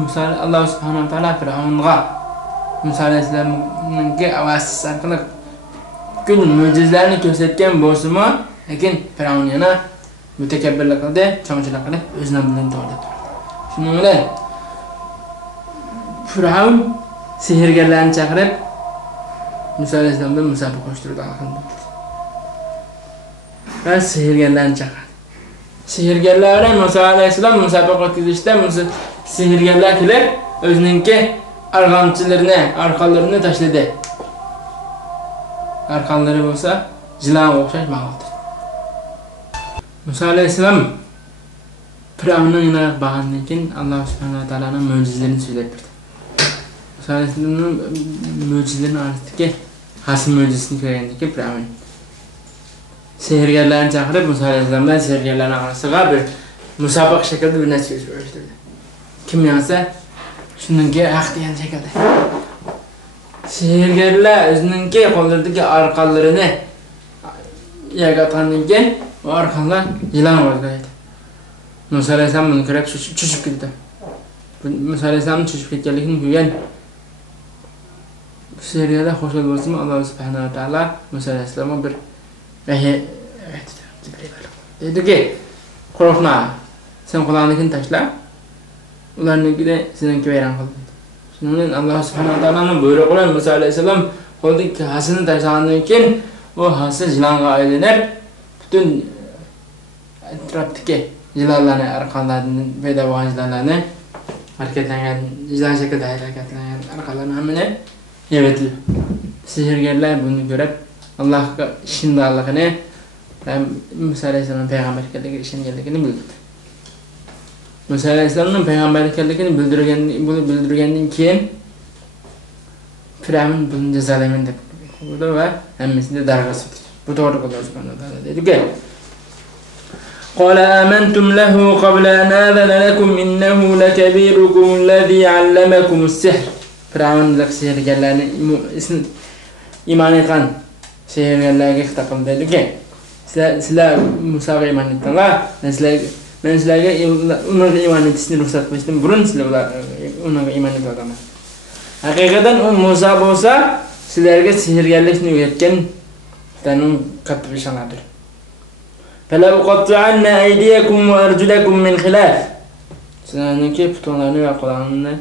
Musa Allah subhanahu wa ta'ala Firavunga Musa alayhissalomga avasiz orqali kun mo'jizalarni ko'rsatgan bo'lsa-mu, lekin Firavun yana mutakabbirlik qildi, chonchilik qilib o'zidan bilan tortdi. Shuning bilan Firavun sehrgarlarni chaqirib Musa alayhissalomdan musobaqa qo'shtirdi alhamdulillah. Va sehrgarlarni chaqirdi. Sehrgarlar bilan Musa alayhissalom musobaqa o'tkazishda sehrgarlar kelib o'zininki arqonlarini tashladi. Arqonlari bo'lsa jilanga o'xshash mag'lubdir. Musa alayhissalom Firavunning yana bag'andan keyin Alloh subhanahu va taolaning mo'jizalarini so'zlab berdi. Musa alayhissalomning mo'jizalarining orasiga hasm mo'jizasini ko'rgandan keyin Firavun sehrgarlarni chaqirib Musa alayhissalom bilan sehrgarlarning orasiga bir musobaqa shaklida bir narsa uyushtirdi. Kim yansa shuningga haq degan shaklda. Sehrgarlar o'zininki qo'llaridagi arqonlarini yagatgandan keyin o arqonlar yilon bo'ldi. Musa alayhissalom buni ko'rib cho'chib ketdi. Musa alayhissalom cho'chib ketganligini ko'rgan sehrgarlar xo'shal bo'lsin, Alloh subhanahu va taolo Musa alayhissalomga bir vahiy dediki, qo'rqma, sen qulog'ingni tashla, ularnikida seniki vayron qil. Shuning bilan Alloh subhanahu va taoloning buyrug'i bilan Musa alayhissalom qo'ldagi hasini tashlagandan keyin u hasi jilonga aylanib, butun atrofdagi jilonlarni arqonlarni paydo bo'lgan jilonlarni harakatlangan jilon shaklida harakatlangan arqonlarni hammani yaratdi. Sehrgarlar buni ko'rib Allohga ishonganligini va Musa alayhissalom payg'ambar ekanligiga ishonganligini bildirdi. Musa alayhissalomning payg'ambar ekanligini bildirgandan keyin Firavun buni jazolayman deb qo'ydi va hammasini darg'a soldi. Bu to'g'ri Alloh subhanahu va taolo dedi-ki: قال آمنتم له قبل أن آذن لكم إنه لكبيركم الذي علمكم السحر. Firavun sehrgarlarni iymon etgan sehrgarlarga xitob qildi-ki, sizlar Musoga iymon etdinglar, men sizlarga ularga iymon etishni ruxsat qilishdan burun sizlar ularga iymon etdinglar. Haqiqatan u Musa bo'lsa, sizlarga sehrgarlikni o'rgatgan taning katta ishonardir. فلا أقطعن أيديكم وأرجلكم من خلاف. Sizlarniki putunlarni va qo'llarini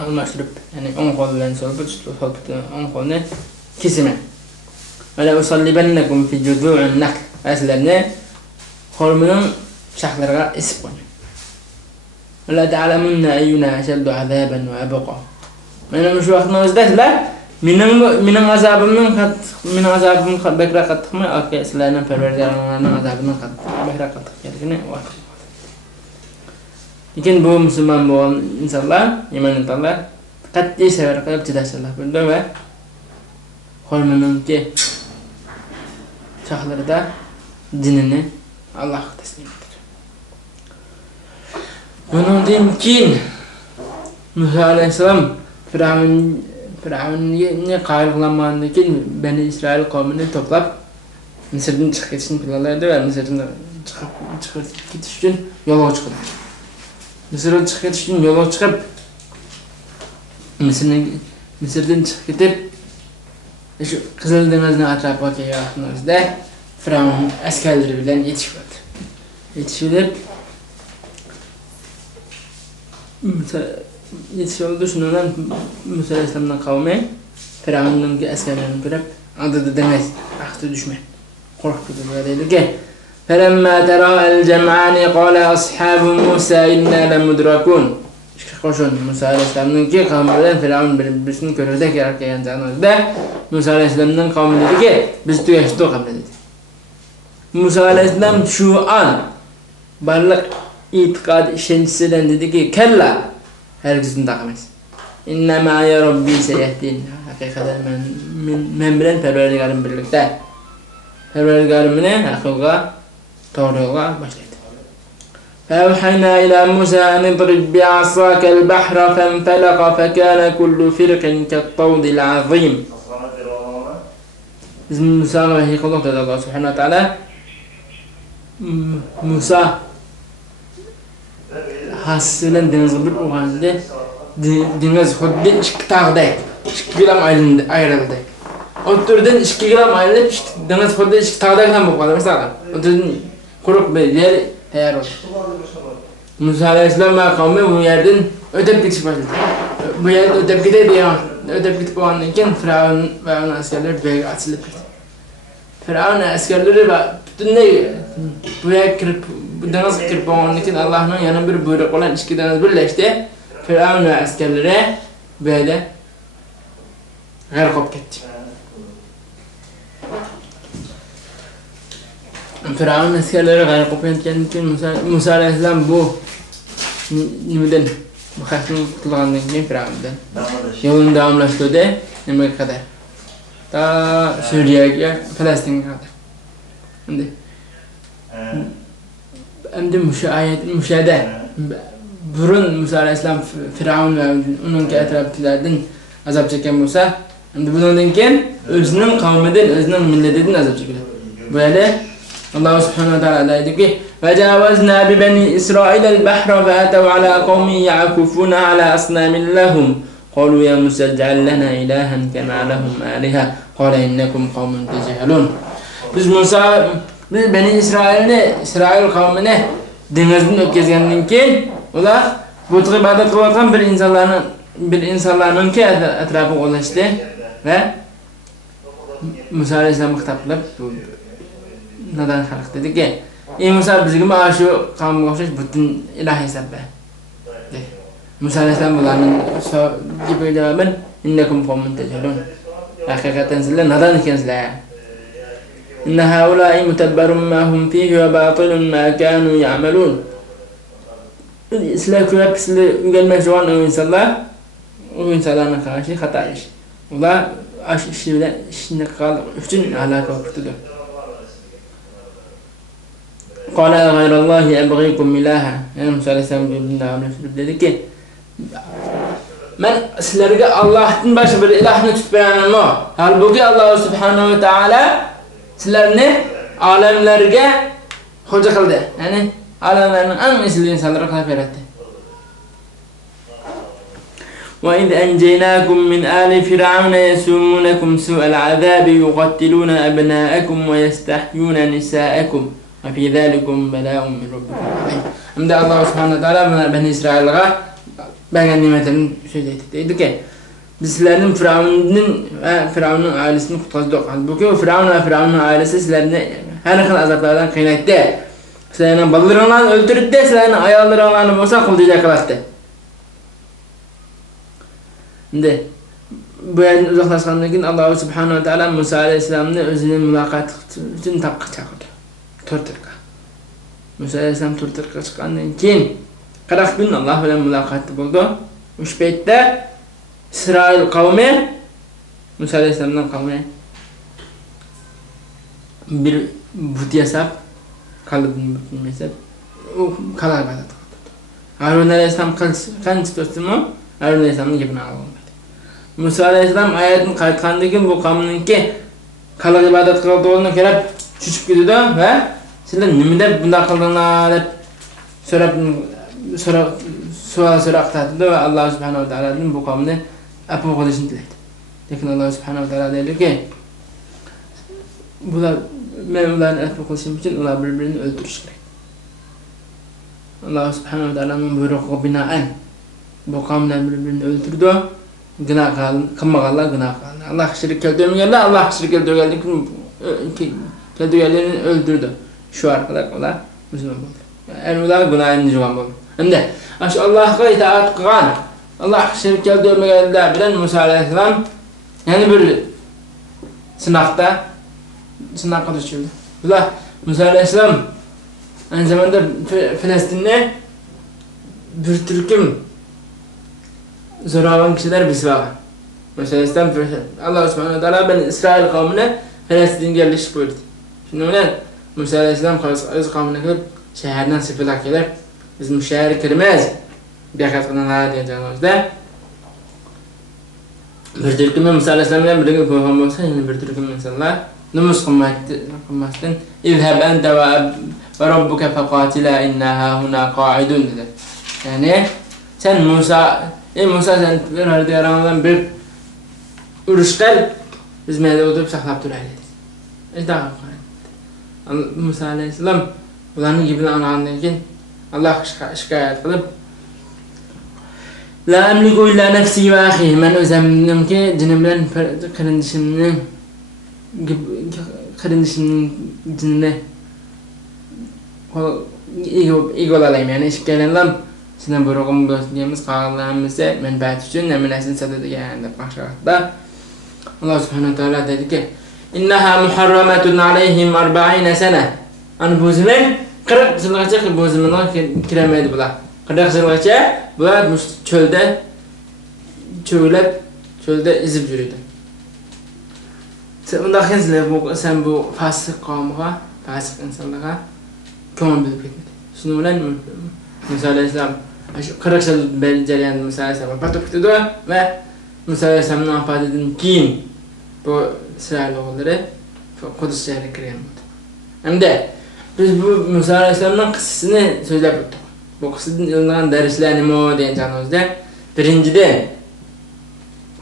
almashtirib, ya'ni o'ng qo'l bilan sol o'ng qo'lni kesiman. Wala usallibannakum fi juzu'in nakhl. Sizlarni xurmining shaxlariga isib qo'yaman. Wala ta'lamunna ayyuna ashaddu 'azaban wa abqa. Mana shu vaqtning o'zida sizlar mening azabimning bakra qattiqmi yoki sizlarning parvardigoringlarning azabining bakra qattiq ekanligini aytdi. Lekin bu musulmon bo'lgan insonlar, iymon etganlar qat'iy sabr qilib chidashlar bo'ldi va xurminingki shaxlarida dinini Allohga taslim etdi. Bundan keyin Musa alayhissalom Firavunga qayil qilingandan keyin Bani Isroil qavmini to'plab Misrdan chiqib ketishni planlaydi va Misrdan chiqib ketish uchun yo'lga chiqdi. Misrdan chiqib ketish uchun yo'lga chiqib Misrdan chiqib ketib shu Qizil dengizning atrofiga kelganimizda Firavun askarlari bilan yetishib oldi. Yetişildi şundan Musa alayhissalomning qavmi Firavunning askarlarini ko'rib, adada demas, axti düşman. Qo'rqib ketdi deydi-ki: "Falamma tara al-jam'ani qala ashabu Musa inna lamudrakun." Qo'shin Musa alayhissalomning qavmi bilan Firavun birini ko'rdi kelgan joyda Musa alayhissalomning qavmi dedi-ki, biz tugashdi qabla dedi. Musa alayhissalom shu an barliq e'tiqod ishonchisidan dedi-ki, "Kalla herkes emas. İnna ma'a Rabbi seyahdin." Haqiqatan men bilan Parvardigorim birlikda. Parvardigorim meni haqiqatga to'g'ri yo'lga boshlaydi. Fa'awhayna ila Musa an idrib bi'asaka al-bahra fanfalaqa fakana kullu firqin kat-tawd al-'azim. Biz Musaga vahiy qildik dedi Alloh subhanahu wa taala. Musa hasılan deniz bir uğandı. Deniz xuddi 2 tağday. 2 kilogram ayrıldı. O türden 2 kilogram ayrılıp deniz xuddi 2 tağday ham bo'lib qoldi. Masalan, o türden quruq bir yer tayyor oldu. Musa alayhissalom va qavmi bu yerdan o'tib ketish boshladi. Bu yerdan o'tib ketadi ya. O'tib ketib bo'lgandan keyin Firavun va uning askarlari berga atılib ketdi. Firavun askarlari va butunlay bu yerga kirib deniz kirib bo'lgandan keyin Allohning yana bir buyruq bilan ikki deniz birlashdi. Firavun va askarlari böyle g'arq bo'lib ketdi. Firavun askarlari g'arq bo'lib ketgandan keyin Musa alayhissalom bu nimadan bu xalqni qutulgandan keyin Firavundan yo'lini davomlashtirdi nimaga qadar ta Suriyaga, Falastinga qadar. Endi mushada burun Musa alayhissalom Firavun va uning atrofdagilardan azob chekkan bo'lsa, endi bundan keyin o'zining qavmidan, o'zining millatidan azob chekadi. Böyle Allah subhanahu wa ta'ala dedi ki: "Vecavazna bi bani İsrail el-bahra fe atav ala qawmin ya'kufuna ala asnamin lahum. Qalu ya Musa ij'al lana ilahan kema lahum aliha. Qala innakum qawmun tajhalun." Biz bani İsrail qavmini dengizdan o'tkazgandan keyin ular butga ibodat qilayotgan bir insonlarning atrofiga o'lashdi va Musa alayhissalomga xitob qilib nadan xalq dediki: "Ey Musa, bizga mana shu qavmga o'xshash butun iloh hisobla." dedi. Musa alayhissalom ularning gapiga javoban: "Innakum qawmun tajhalun." Haqiqatan sizlar nadan ekansizlar. "Inna haula'i mutabbarun ma hum fihi wa batilun ma kanu ya'malun." Sizlar ko'rib, sizlar o'rganmoqchi bo'lgan insonlarga qarshi xato ish. Ular ash ishi bilan ishni qilib uchun halok bo'lib ketdi. Qala g'ayrallohi abghikum ilaha. Yani Musa alayhissalom dedi ki: "Men sizlarga Allohdan boshqa bir ilohni tutmayman. Halbuki Alloh subhanahu va taala sizlarni olamlarga xo'ja qildi. Ya'ni olamlarning eng asli insonlarga qilib yaratdi. Wa id anjaynakum min ali fir'auna yasumunakum su'al 'adabi yuqattiluna abna'akum wa yastahyuna nisa'akum. Wa fi zalikum bala'un min rabbikum." Hamda Allah subhanahu wa taala bani İsrail'e bergan nimetlerini söyledi. Dedi ki: "Biz sizlarning Firavunning ailesini qutqazdik. Halbuki Firavun va Firavunning ailesi sizlarni har xil azoblardan qiynaydi. Sizlarning bolalaringlarni o'ldirdi, sizlarning ayollaringlarni bo'lsa quldiga qiladi." Endi bu yerdan uzoqlashgandan keyin Alloh subhanahu va taolo Musa alayhissalomni o'zining muloqoti uchun taqqa chaqirdi. To'rtga. Musa alayhissalom to'rtga chiqqandan keyin 40 kun Alloh bilan muloqoti bo'ldi. O'sha paytda İsrail qavmi Musa alayhissalomning qavmi bir but yasab, qalbini butmaysa, u qalb ibodat qildi. Harun alayhissalom qancha to'sdimi? Harun alayhissalomning gapini olmadi. Musa alayhissalom oyatni qaytgandan keyin bu qavmningki qalb ibodat qilganini ko'rib tushib ketdi va sizlar nima deb bunday qildinglar deb so'raqtadi va Alloh subhanahu va taolodan bu qavmni afu qilishni tilaydi. Lekin Alloh subhanahu va taolo dediki: men ularni afu qilishim uchun ular bir-birini o'ldirish kerak. Alloh subhanahu va taoloning buyrug'iga binoan bu qavmlar bir-birini o'ldirdi. Gunoh qilmaganlar gunoh qildi. Alloh shirk keltirmaganlar Alloh shirk keltirganlarni o'ldirdi. Shu orqali ular musulmon bo'ldi. Yani ular gunohini javob bo'ldi. Endi ash Allohga itoat qilgan, Alloh shirk keltirmaganlar bilan Musa alayhissalom yana bir sinoqqa tushildi. Ular Musa alayhissalom aynı zamanda Filistinni bir turkum zo'ravon kishilar bisib. Musa alayhissalom Alloh subhanahu va taolo bani İsrail qavmini Filistinga yerlashib qo'ydi. Shuning bilan Musa alayhissalom o'z qavmini kelib shahardan sifilab kelib, biz bu shaharga kirmaymiz. Beqat qilinadi deganimizda bir turkum Musa alayhissalom bilan birga bo'lgan bo'lsa, yana bir turkum insonlar nima qilmasdan "İzhab anta va rabbuka faqatila inna huna qa'idun" dedi. Yani sen Musa sen verdi aramdan bir uruşqal biz meyde oturup saklap duraydık. Daha Musa aleyhisselam ularning gibini anlagandan keyin Allah şikayet qilib La amliku illa nafsi va akhi men o'zimningki jinim bilan qarindishimning jinini egolayman yani ishkalanlam sizdan burug'im bo'lsangiz qolganimizda manfaat uchun namunasini sotadigan deb qashqarda Alloh subhanahu taolo dediki innaha muharramatun alayhim 40 sana ani bu zaman 40 yilgacha bu zamonga kiramaydi bular 40 yilgacha bular çölde izib yuradi sen bu fasık qavmga fasık insonlarga ko'ngil bilib ketmedi shuning bilan Musa alayhissalom shu 40 yil jarayonida Musa alayhissalom vafot etdi va Musa alayhissalomning vafatidan keyin bu İsrail oğulları Kudüs şehrine kirgan bo'ldi. Hamda biz bu Musa alayhissalomning qissasini so'zlab o'tdik. Bu qissadan olingan darslar nima degan joyimizda birinchidan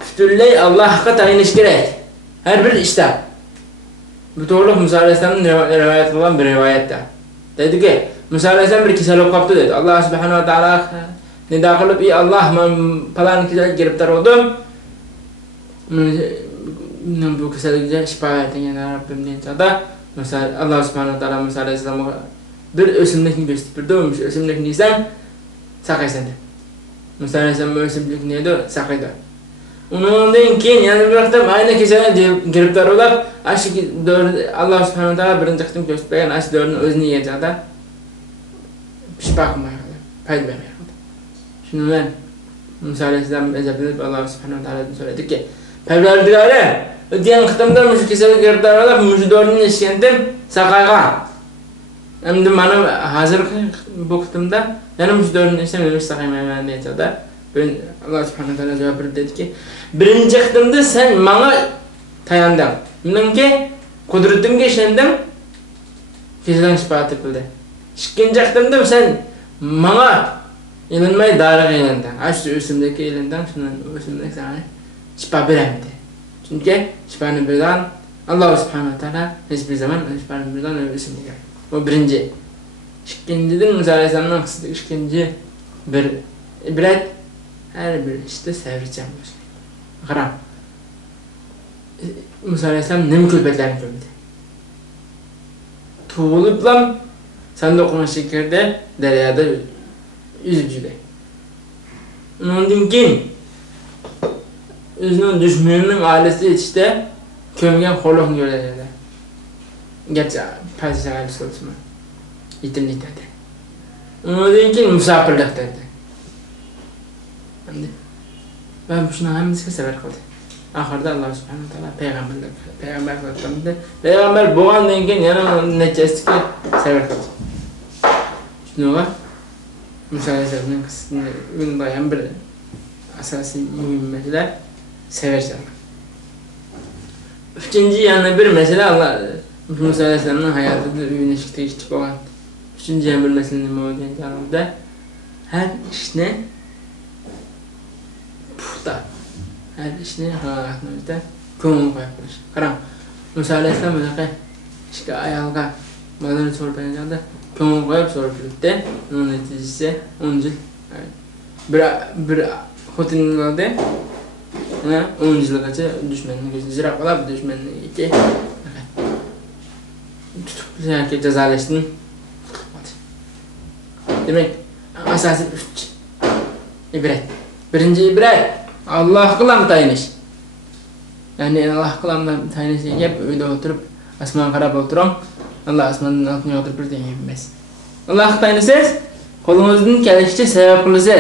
butunlay Allohga tayinish kerak. Har bir ishda. Bu to'g'ri Musa alayhissalomning rivoyat qilgan bir rivoyatda. Dediki Musa alayhissalom bir kasal bo'lib qoldi dedi. Alloh subhanahu va taolo nido qilib, "Ey Alloh, men falan kasalga giribdor bo'ldim. Men bu kasallikka shifo eting Rabbim" deydi. Allah subhanahu wa taala Musa alayhissalomga bir o'simlikni berdi. O'sha o'simlikni yesam saqlaysan dedi. Musa alayhissalom o'simlikni yedi, saqlaydi. Undan keyin yana bir vaqtda ayni kasalga giribdor bo'lib, Allah subhanahu wa taala birinchi qitim ko'rsatgan ash dörni o'zini yeydi. Shifo qilmaydi, foyda bermaydi. Shuni bilan Musa alayhissalom azoblanib Allah subhanahu wa taoladan so'radiki, "Parvardigori, o'tgan qitimda mush kasalga giribdor bo'lib, mush dörni ichgandim, saqaygan. Endi mana hozirgi bu qitimda yana mush dörni ichsam nima saqaymayman" deydi. Ben Allah subhanahu wa taala javob berdiki, "Birinchi qitimda sen menga tayanding. Menimki qudratimga ishondim, kasaldan shifo topildi. Ikkinchi qitimda sen menga ilinmay dariga ilinding. Shu o'simlikka ilinding, shundan o'simlik sana shifo beradi." Çünkü şifani bergan Allah subhanahu wa taala hiçbir zaman şifani bergan o'simlik. Bu birinchi. Ikkinchidan Musa alayhissalomning qissasi ikkinchi bir ibrat her bir işte sevireceğim bo'lsin. Qarang. Musa alayhissalom nima ko'patlarni ko'rdi. Tug'iliblam sandoqning shekilda daryoda yüzib yurdi. Undan keyin o'zining dushmanining ailasi ichida ko'mgan qo'liqni ko'radi. Gerçi padişah ailasi bo'lsa, yetimlik dedi. Undan keyin musofirlik dedi. Ben şuna hemimize sever kaldı. Ahırda Allah subhanahu wa taala peygamber kıldı. Peygamber boğan dengen yana neçesi ki sever kaldı. Şunu var. Musa aleyhisselam'ın kısmını dayan bir asasi mühim mesele seversen. Üçüncü yana bir mesele Allah Musa aleyhisselam'ın hayatında üyüneşikte işte boğan. Üçüncü yana bir mesele ne oldu yani her işine puxta her ishni hayotimizda ko'ngil qo'yib qolish. Qarang, Musa alayhissalom bunaqa ishga ayolga ma'lumot so'raganda ko'ngil qo'yib so'rab yuribdi. Uning natijasi 10 yil. Bir xotinlarda 10 yilgacha dushmanni jira qilib, dushmanni iki tutib yoki jazolashni. Demak, asosiy 3 ibrat. Birinci ibret Allah kılam tayiniş. Yani Allah kılam tayiniş deyip uyda oturup asman qarab oturam. Allah asmanın altına oturup bir deyin bilmez. Allah tayinisiz kolunuzdan kelişçe sebep kılısız.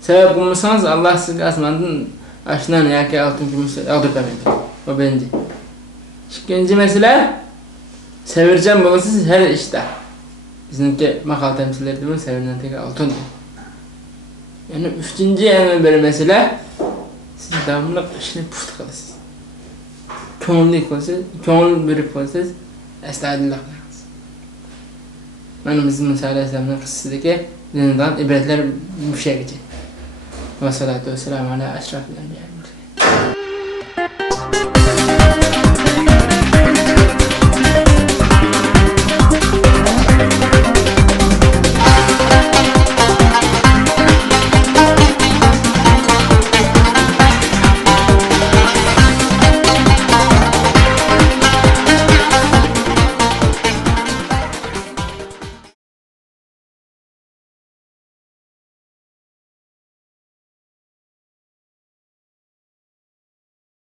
Sebep kılmışsanız Allah size asmanın aşından yaki altın gümüş aldırıp vermedi. O birinci. İkinci mesele sevireceğim bulunsunuz her işte. Bizimki makal temsilleri değil mi? Sevirden tek altın. Yani üçüncü yani bir mesele siz devamlı işini puşt kılısınız. Köngülü kılısınız, köngül verip kılısınız, estağfirullah kılısınız. Yani bizim Musa Aleyhisselam'ın kısasındaki dininden ibretler bu şekilde. Ve salatu ve selamu ala eşrafil enbiya.